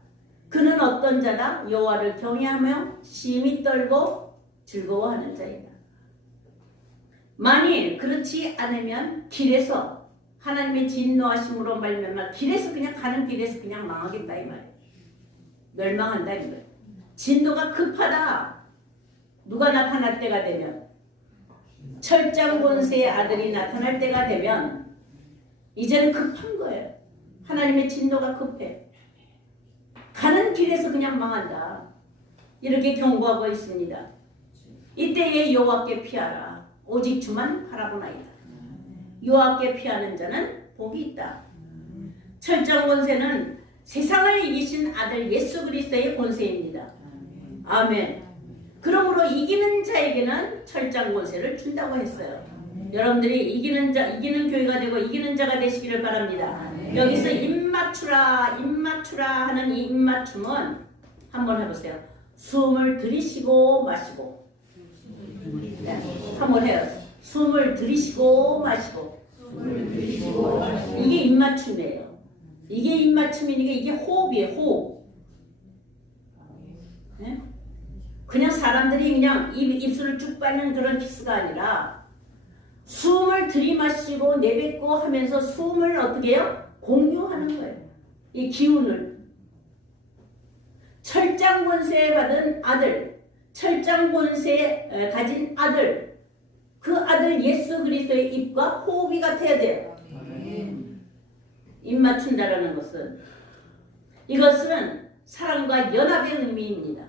그는 어떤 자다? 여호와를 경외하며 심히 떨고 즐거워하는 자이다. 만일 그렇지 않으면 길에서 하나님의 진노하심으로 말미암아 길에서 그냥 가는 길에서 그냥 망하겠다 이 말이에요. 멸망한다 이 말이에요. 진노가 급하다. 누가 나타날 때가 되면 철장권세의 아들이 나타날 때가 되면 이제는 급한 거예요. 하나님의 진노가 급해. 가는 길에서 그냥 망한다. 이렇게 경고하고 있습니다. 이때에 여호와께 피하라. 오직 주만 바라보나이다. 여호와께 피하는 자는 복이 있다. 철장 권세는 세상을 이기신 아들 예수 그리스도의 권세입니다. 아멘. 그러므로 이기는 자에게는 철장 권세를 준다고 했어요. 여러분들이 이기는 교회가 되고 이기는 자가 되시기를 바랍니다. 여기서 입맞추라 하는 이 입맞춤은 한번 해보세요. 숨을 들이쉬고 마시고. 네, 한번 해요. 숨을 들이쉬고 마시고. 이게 입맞춤이에요. 이게 입맞춤이니까 이게 호흡이에요. 호흡. 네? 그냥 사람들이 그냥 입술을 쭉 빻는 그런 키스가 아니라 숨을 들이마시고 내뱉고 하면서 숨을 어떻게 해요? 공유하는 거예요. 이 기운을. 철장권세 받은 아들, 철장권세 가진 아들, 그 아들 예수 그리스도의 입과 호흡이 같아야 돼요. 입 맞춘다라는 것은 이것은 사랑과 연합의 의미입니다.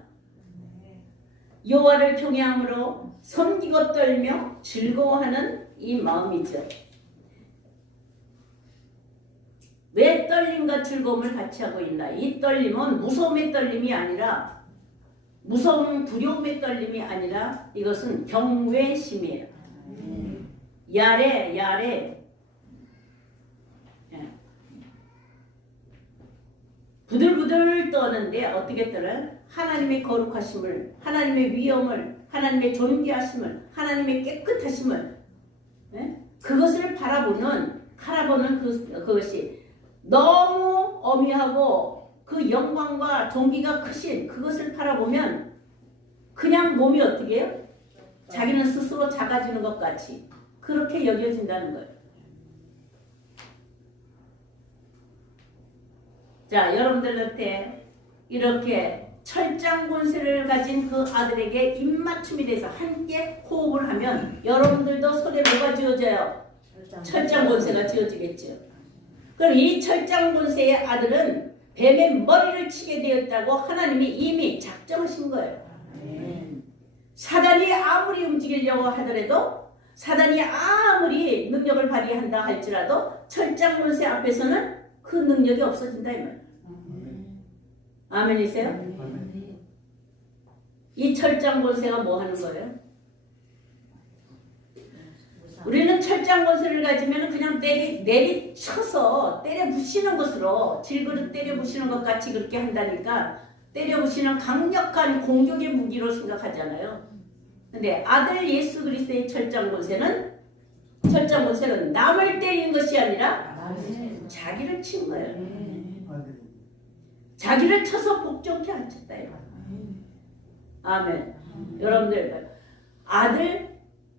여호와를 경외함으로 섬기고 떨며 즐거워하는 이 마음이죠. 왜 떨림과 즐거움을 같이 하고 있나? 이 떨림은 무서움의 떨림이 아니라 무서움, 두려움의 떨림이 아니라 이것은 경외심이에요. 야레 부들부들 떠는데 어떻게 떨어요? 하나님의 거룩하심을, 하나님의 위엄을, 하나님의 존귀하심을, 하나님의 깨끗하심을, 그것을 바라보는 그것이 너무 어미하고 그 영광과 존귀가 크신 그것을 바라보면 그냥 몸이 어떻게 해요? 자기는 스스로 작아지는 것 같이 그렇게 여겨진다는 거예요. 자, 여러분들한테 이렇게 철장 권세를 가진 그 아들에게 입맞춤이 돼서 함께 호흡을 하면 여러분들도 손에 뭐가 쥐어져요? 철장 권세가 쥐어지겠죠. 그럼 이 철장 권세의 아들은 뱀의 머리를 치게 되었다고 하나님이 이미 작정하신 거예요. 사단이 아무리 움직이려고 하더라도, 사단이 아무리 능력을 발휘한다 할지라도 철장 권세 앞에서는 그 능력이 없어진다 이 말이에요. 아멘이세요? 이 철장 권세가 뭐 하는 거예요? 우리는 철장 권세를 가지면 그냥 내리쳐서 때려 부시는 것으로 질그릇 때려 부시는 것 같이 그렇게 한다니까 때려 부시는 강력한 공격의 무기로 생각하잖아요. 근데 아들 예수 그리스도의 철장 권세는 남을 때리는 것이 아니라 자기를 친 거예요. 자기를 쳐서 복종케 하셨다. 아멘. 여러분들 아들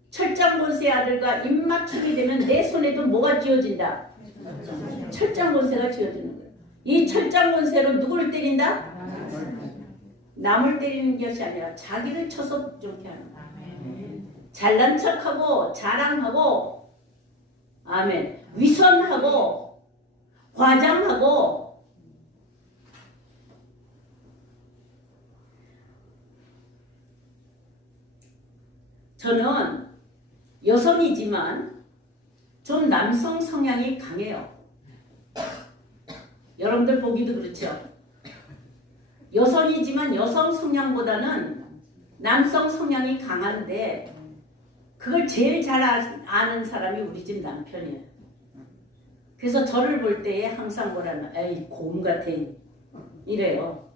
철장 권세의 아들과 입맞추게 되면 내 손에도 뭐가 쥐어진다? 철장 권세가 쥐어지는 거예요. 이 철장 권세로 누구를 때린다? 남을 때리는 것이 아니라 자기를 쳐서 복종케 하는 거예요. 잘난 척하고 자랑하고 아멘. 위선하고 과장하고 저는 여성이지만 좀 남성 성향이 강해요. 여러분들 보기도 그렇죠. 여성이지만 여성 성향보다는 남성 성향이 강한데 그걸 제일 잘 아는 사람이 우리 집 남편이에요. 그래서 저를 볼 때에 항상 뭐라면 에이 곰 같아 이래요.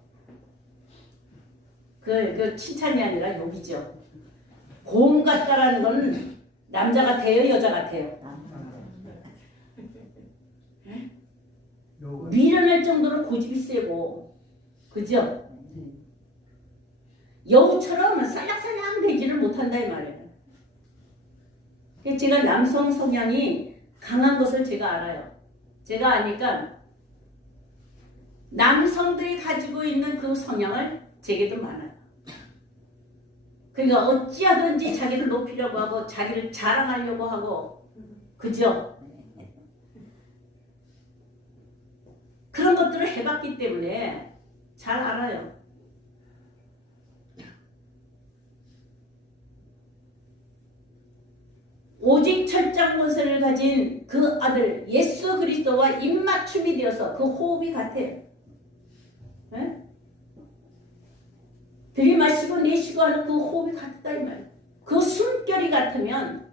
그 칭찬이 아니라 욕이죠. 곰 같다라는 건 남자 같아요, 여자 같아요? 미련할 정도로 고집이 세고, 그죠? 여우처럼 살락살락 되지를 못한다 이 말이에요. 제가 남성 성향이 강한 것을 제가 알아요. 제가 아니까 남성들이 가지고 있는 그 성향을 제게도 많아요. 그러니까 어찌하든지 자기를 높이려고 하고 자기를 자랑하려고 하고, 그죠? 그런 것들을 해봤기 때문에 잘 알아요. 오직 철장 권세를 가진 그 아들 예수 그리스도와 입맞춤이 되어서 그 호흡이 같아요. 네? 들이마시고 내쉬고 하는 그 호흡이 같다 이 말이에요. 그 숨결이 같으면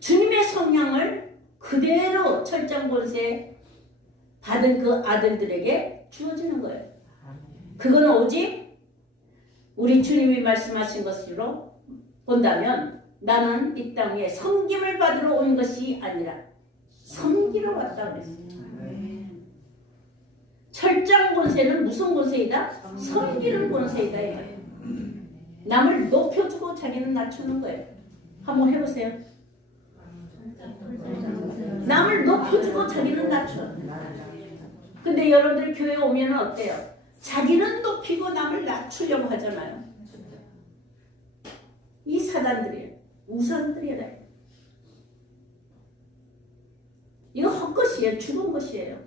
주님의 성향을 그대로 철장 권세 받은 그 아들들에게 주어지는 거예요. 그건 오직 우리 주님이 말씀하신 것으로 본다면 나는 이 땅에 섬김을 받으러 온 것이 아니라 섬기러 왔다 그랬어요. 철장 권세는 무슨 권세이다? 섬기는 권세이다. 남을 높여주고 자기는 낮추는 거예요. 한번 해보세요. 남을 높여주고 자기는 낮춰. 근데 여러분들 교회 오면 어때요? 자기는 높이고 남을 낮추려고 하잖아요. 이 사단들이에요. 우상들이에요. 이거 헛것이에요. 죽은 것이에요.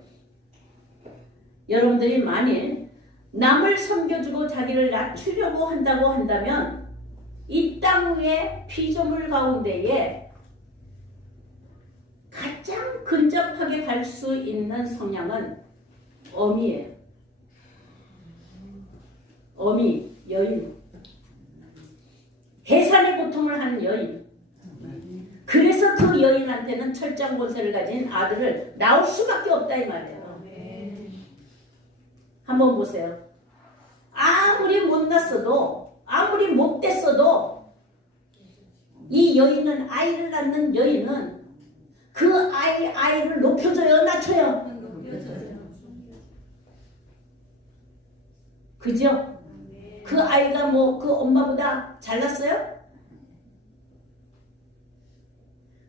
여러분들이 만일 남을 섬겨주고 자기를 낮추려고 한다고 한다면 이 땅의 피조물 가운데에 가장 근접하게 갈 수 있는 성향은 어미예요. 어미, 여인. 해산의 고통을 하는 여인. 그래서 그 여인한테는 철장 권세를 가진 아들을 낳을 수밖에 없다 이 말이에요. 한번 보세요. 아무리 못났어도 아무리 못됐어도 이 여인은 아이를 낳는 여인은 그 아이를 높여줘요, 낮춰요? 그죠? 그 아이가 뭐 그 엄마보다 잘났어요?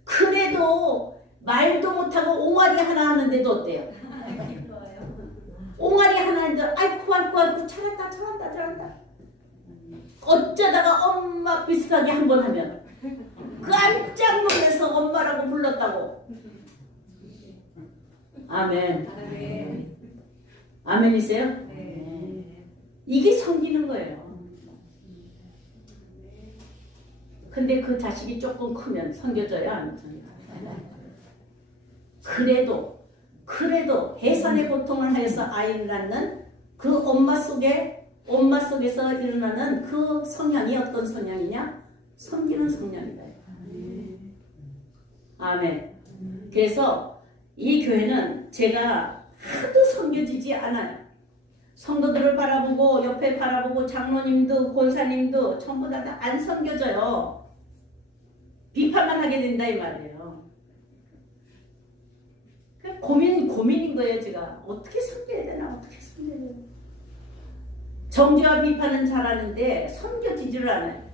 그래도 말도 못하고 옹알이 하나 하는데도 어때요? 옹알이 하나 하는데 아이고 잘한다. 어쩌다가 엄마 비슷하게 한 번 하면 깜짝 놀라서 엄마라고 불렀다고. 아멘. 아멘이세요? 이게 섬기는 거예요. 근데 그 자식이 조금 크면 섬겨줘야 안 섬겨줘요. 그래도 해산의 고통을 하여서 아이를 낳는 그 엄마 속에서 일어나는 그 성향이 어떤 성향이냐? 섬기는 성향이다. 아멘. 그래서 이 교회는 제가 하도 섬겨지지 않아요. 성도들을 바라보고 옆에 바라보고 장로님도 권사님도 전부 다 안 섬겨져요. 비판만 하게 된다 이 말이에요. 고민인 거예요. 제가 어떻게 섬겨야 되나. 정죄와 비판은 잘하는데 섬겨지지를 않아요.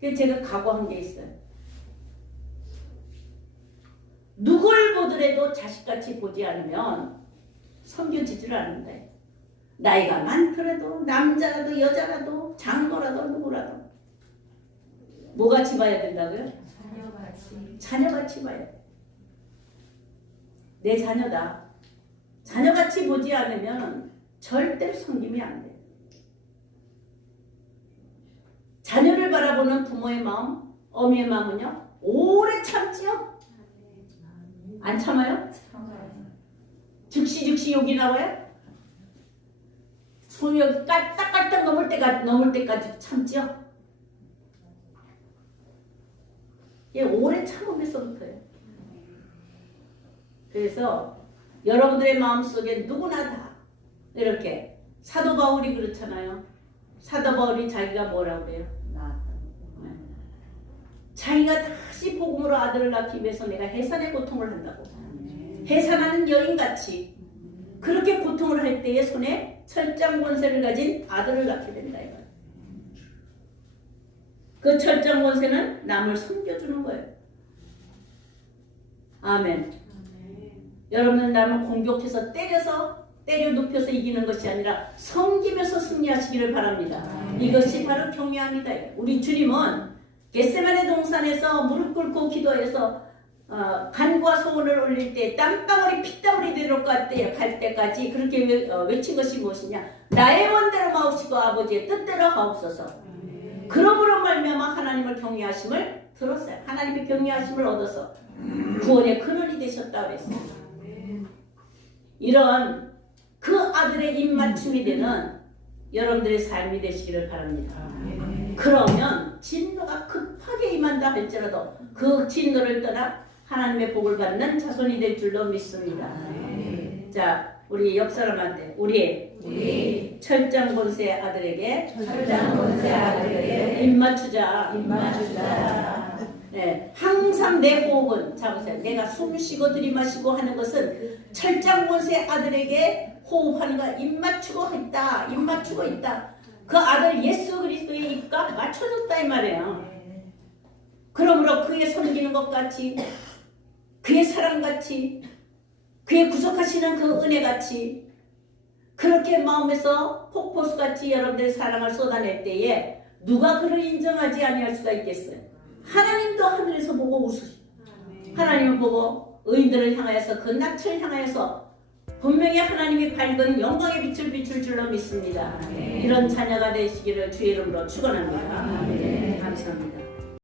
그래서 제가 각오한 게 있어요. 누굴 보더라도 자식같이 보지 않으면 섬겨지지를 않는다. 나이가 많더라도 남자라도 여자라도 장모라도 누구라도 뭐같이 봐야 된다고요? 자녀같이 봐야 돼. 내 자녀다. 자녀같이 보지 않으면 절대로 섬김이 안 돼. 자녀를 바라보는 부모의 마음, 어미의 마음은요 오래 참지요? 안 참아요? 즉시 욕이 나와요? 소욕 깔딱 넘을 때까지 참지요? 이게 오래 참으면서부터요. 그래서 여러분들의 마음속에 누구나 다 이렇게 사도 바울이 그렇잖아요. 사도 바울이 자기가 뭐라고 그래요? 자기가 다시 복음으로 아들을 낳기 위해서 내가 해산의 고통을 한다고. 해산하는 여인같이 그렇게 고통을 할 때에 손에 철장 권세를 가진 아들을 낳게 된다 이거예요. 그 철장 권세는 남을 섬겨주는 거예요. 아멘. 여러분은 남을 공격해서 때려 눕혀서 이기는 것이 아니라 섬기면서 승리하시기를 바랍니다. 이것이 바로 경외함이다. 우리 주님은 겟세마네 동산에서 무릎 꿇고 기도해서 간구와 소원을 올릴 때 땀방울이 핏방울이 되도록 갈 때까지 그렇게 외친 것이 무엇이냐? 나의 원대로 마옵시고 아버지의 뜻대로 하옵소서. 그러므로 말미암아 하나님을 경외하심을 들었어요. 하나님의 경외하심을 얻어서 구원의 근원이 되셨다고 그랬어요. 이런 그 아들의 입맞춤이 되는 여러분들의 삶이 되시기를 바랍니다. 그러면 진노가 급하게 임한다 할지라도 그 진노를 떠나 하나님의 복을 받는 자손이 될 줄로 믿습니다. 자, 우리 옆 사람한테 우리 철장 권세 아들에게 입맞추자. 네, 항상 내 호흡은 잡으세요. 내가 숨 쉬고 들이마시고 하는 것은 철장 권세 아들에게 호흡하는 거 입맞추고 있다. 그 아들 예수 그리스도의 입과 맞춰졌다 이 말이에요. 그러므로 그의 섬기는 것 같이, 그의 사랑 같이, 그의 구속하시는 그 은혜 같이, 그렇게 마음에서 폭포수 같이 여러분들의 사랑을 쏟아낼 때에 누가 그를 인정하지 아니할 수가 있겠어요? 하나님도 하늘에서 보고 웃으시고, 하나님을 보고 의인들을 향하여서 그 낯을 향하여서 분명히 하나님의 밝은 영광의 빛을 비출 줄로 믿습니다. 이런 자녀가 되시기를 주의 이름으로 축원합니다. 감사합니다.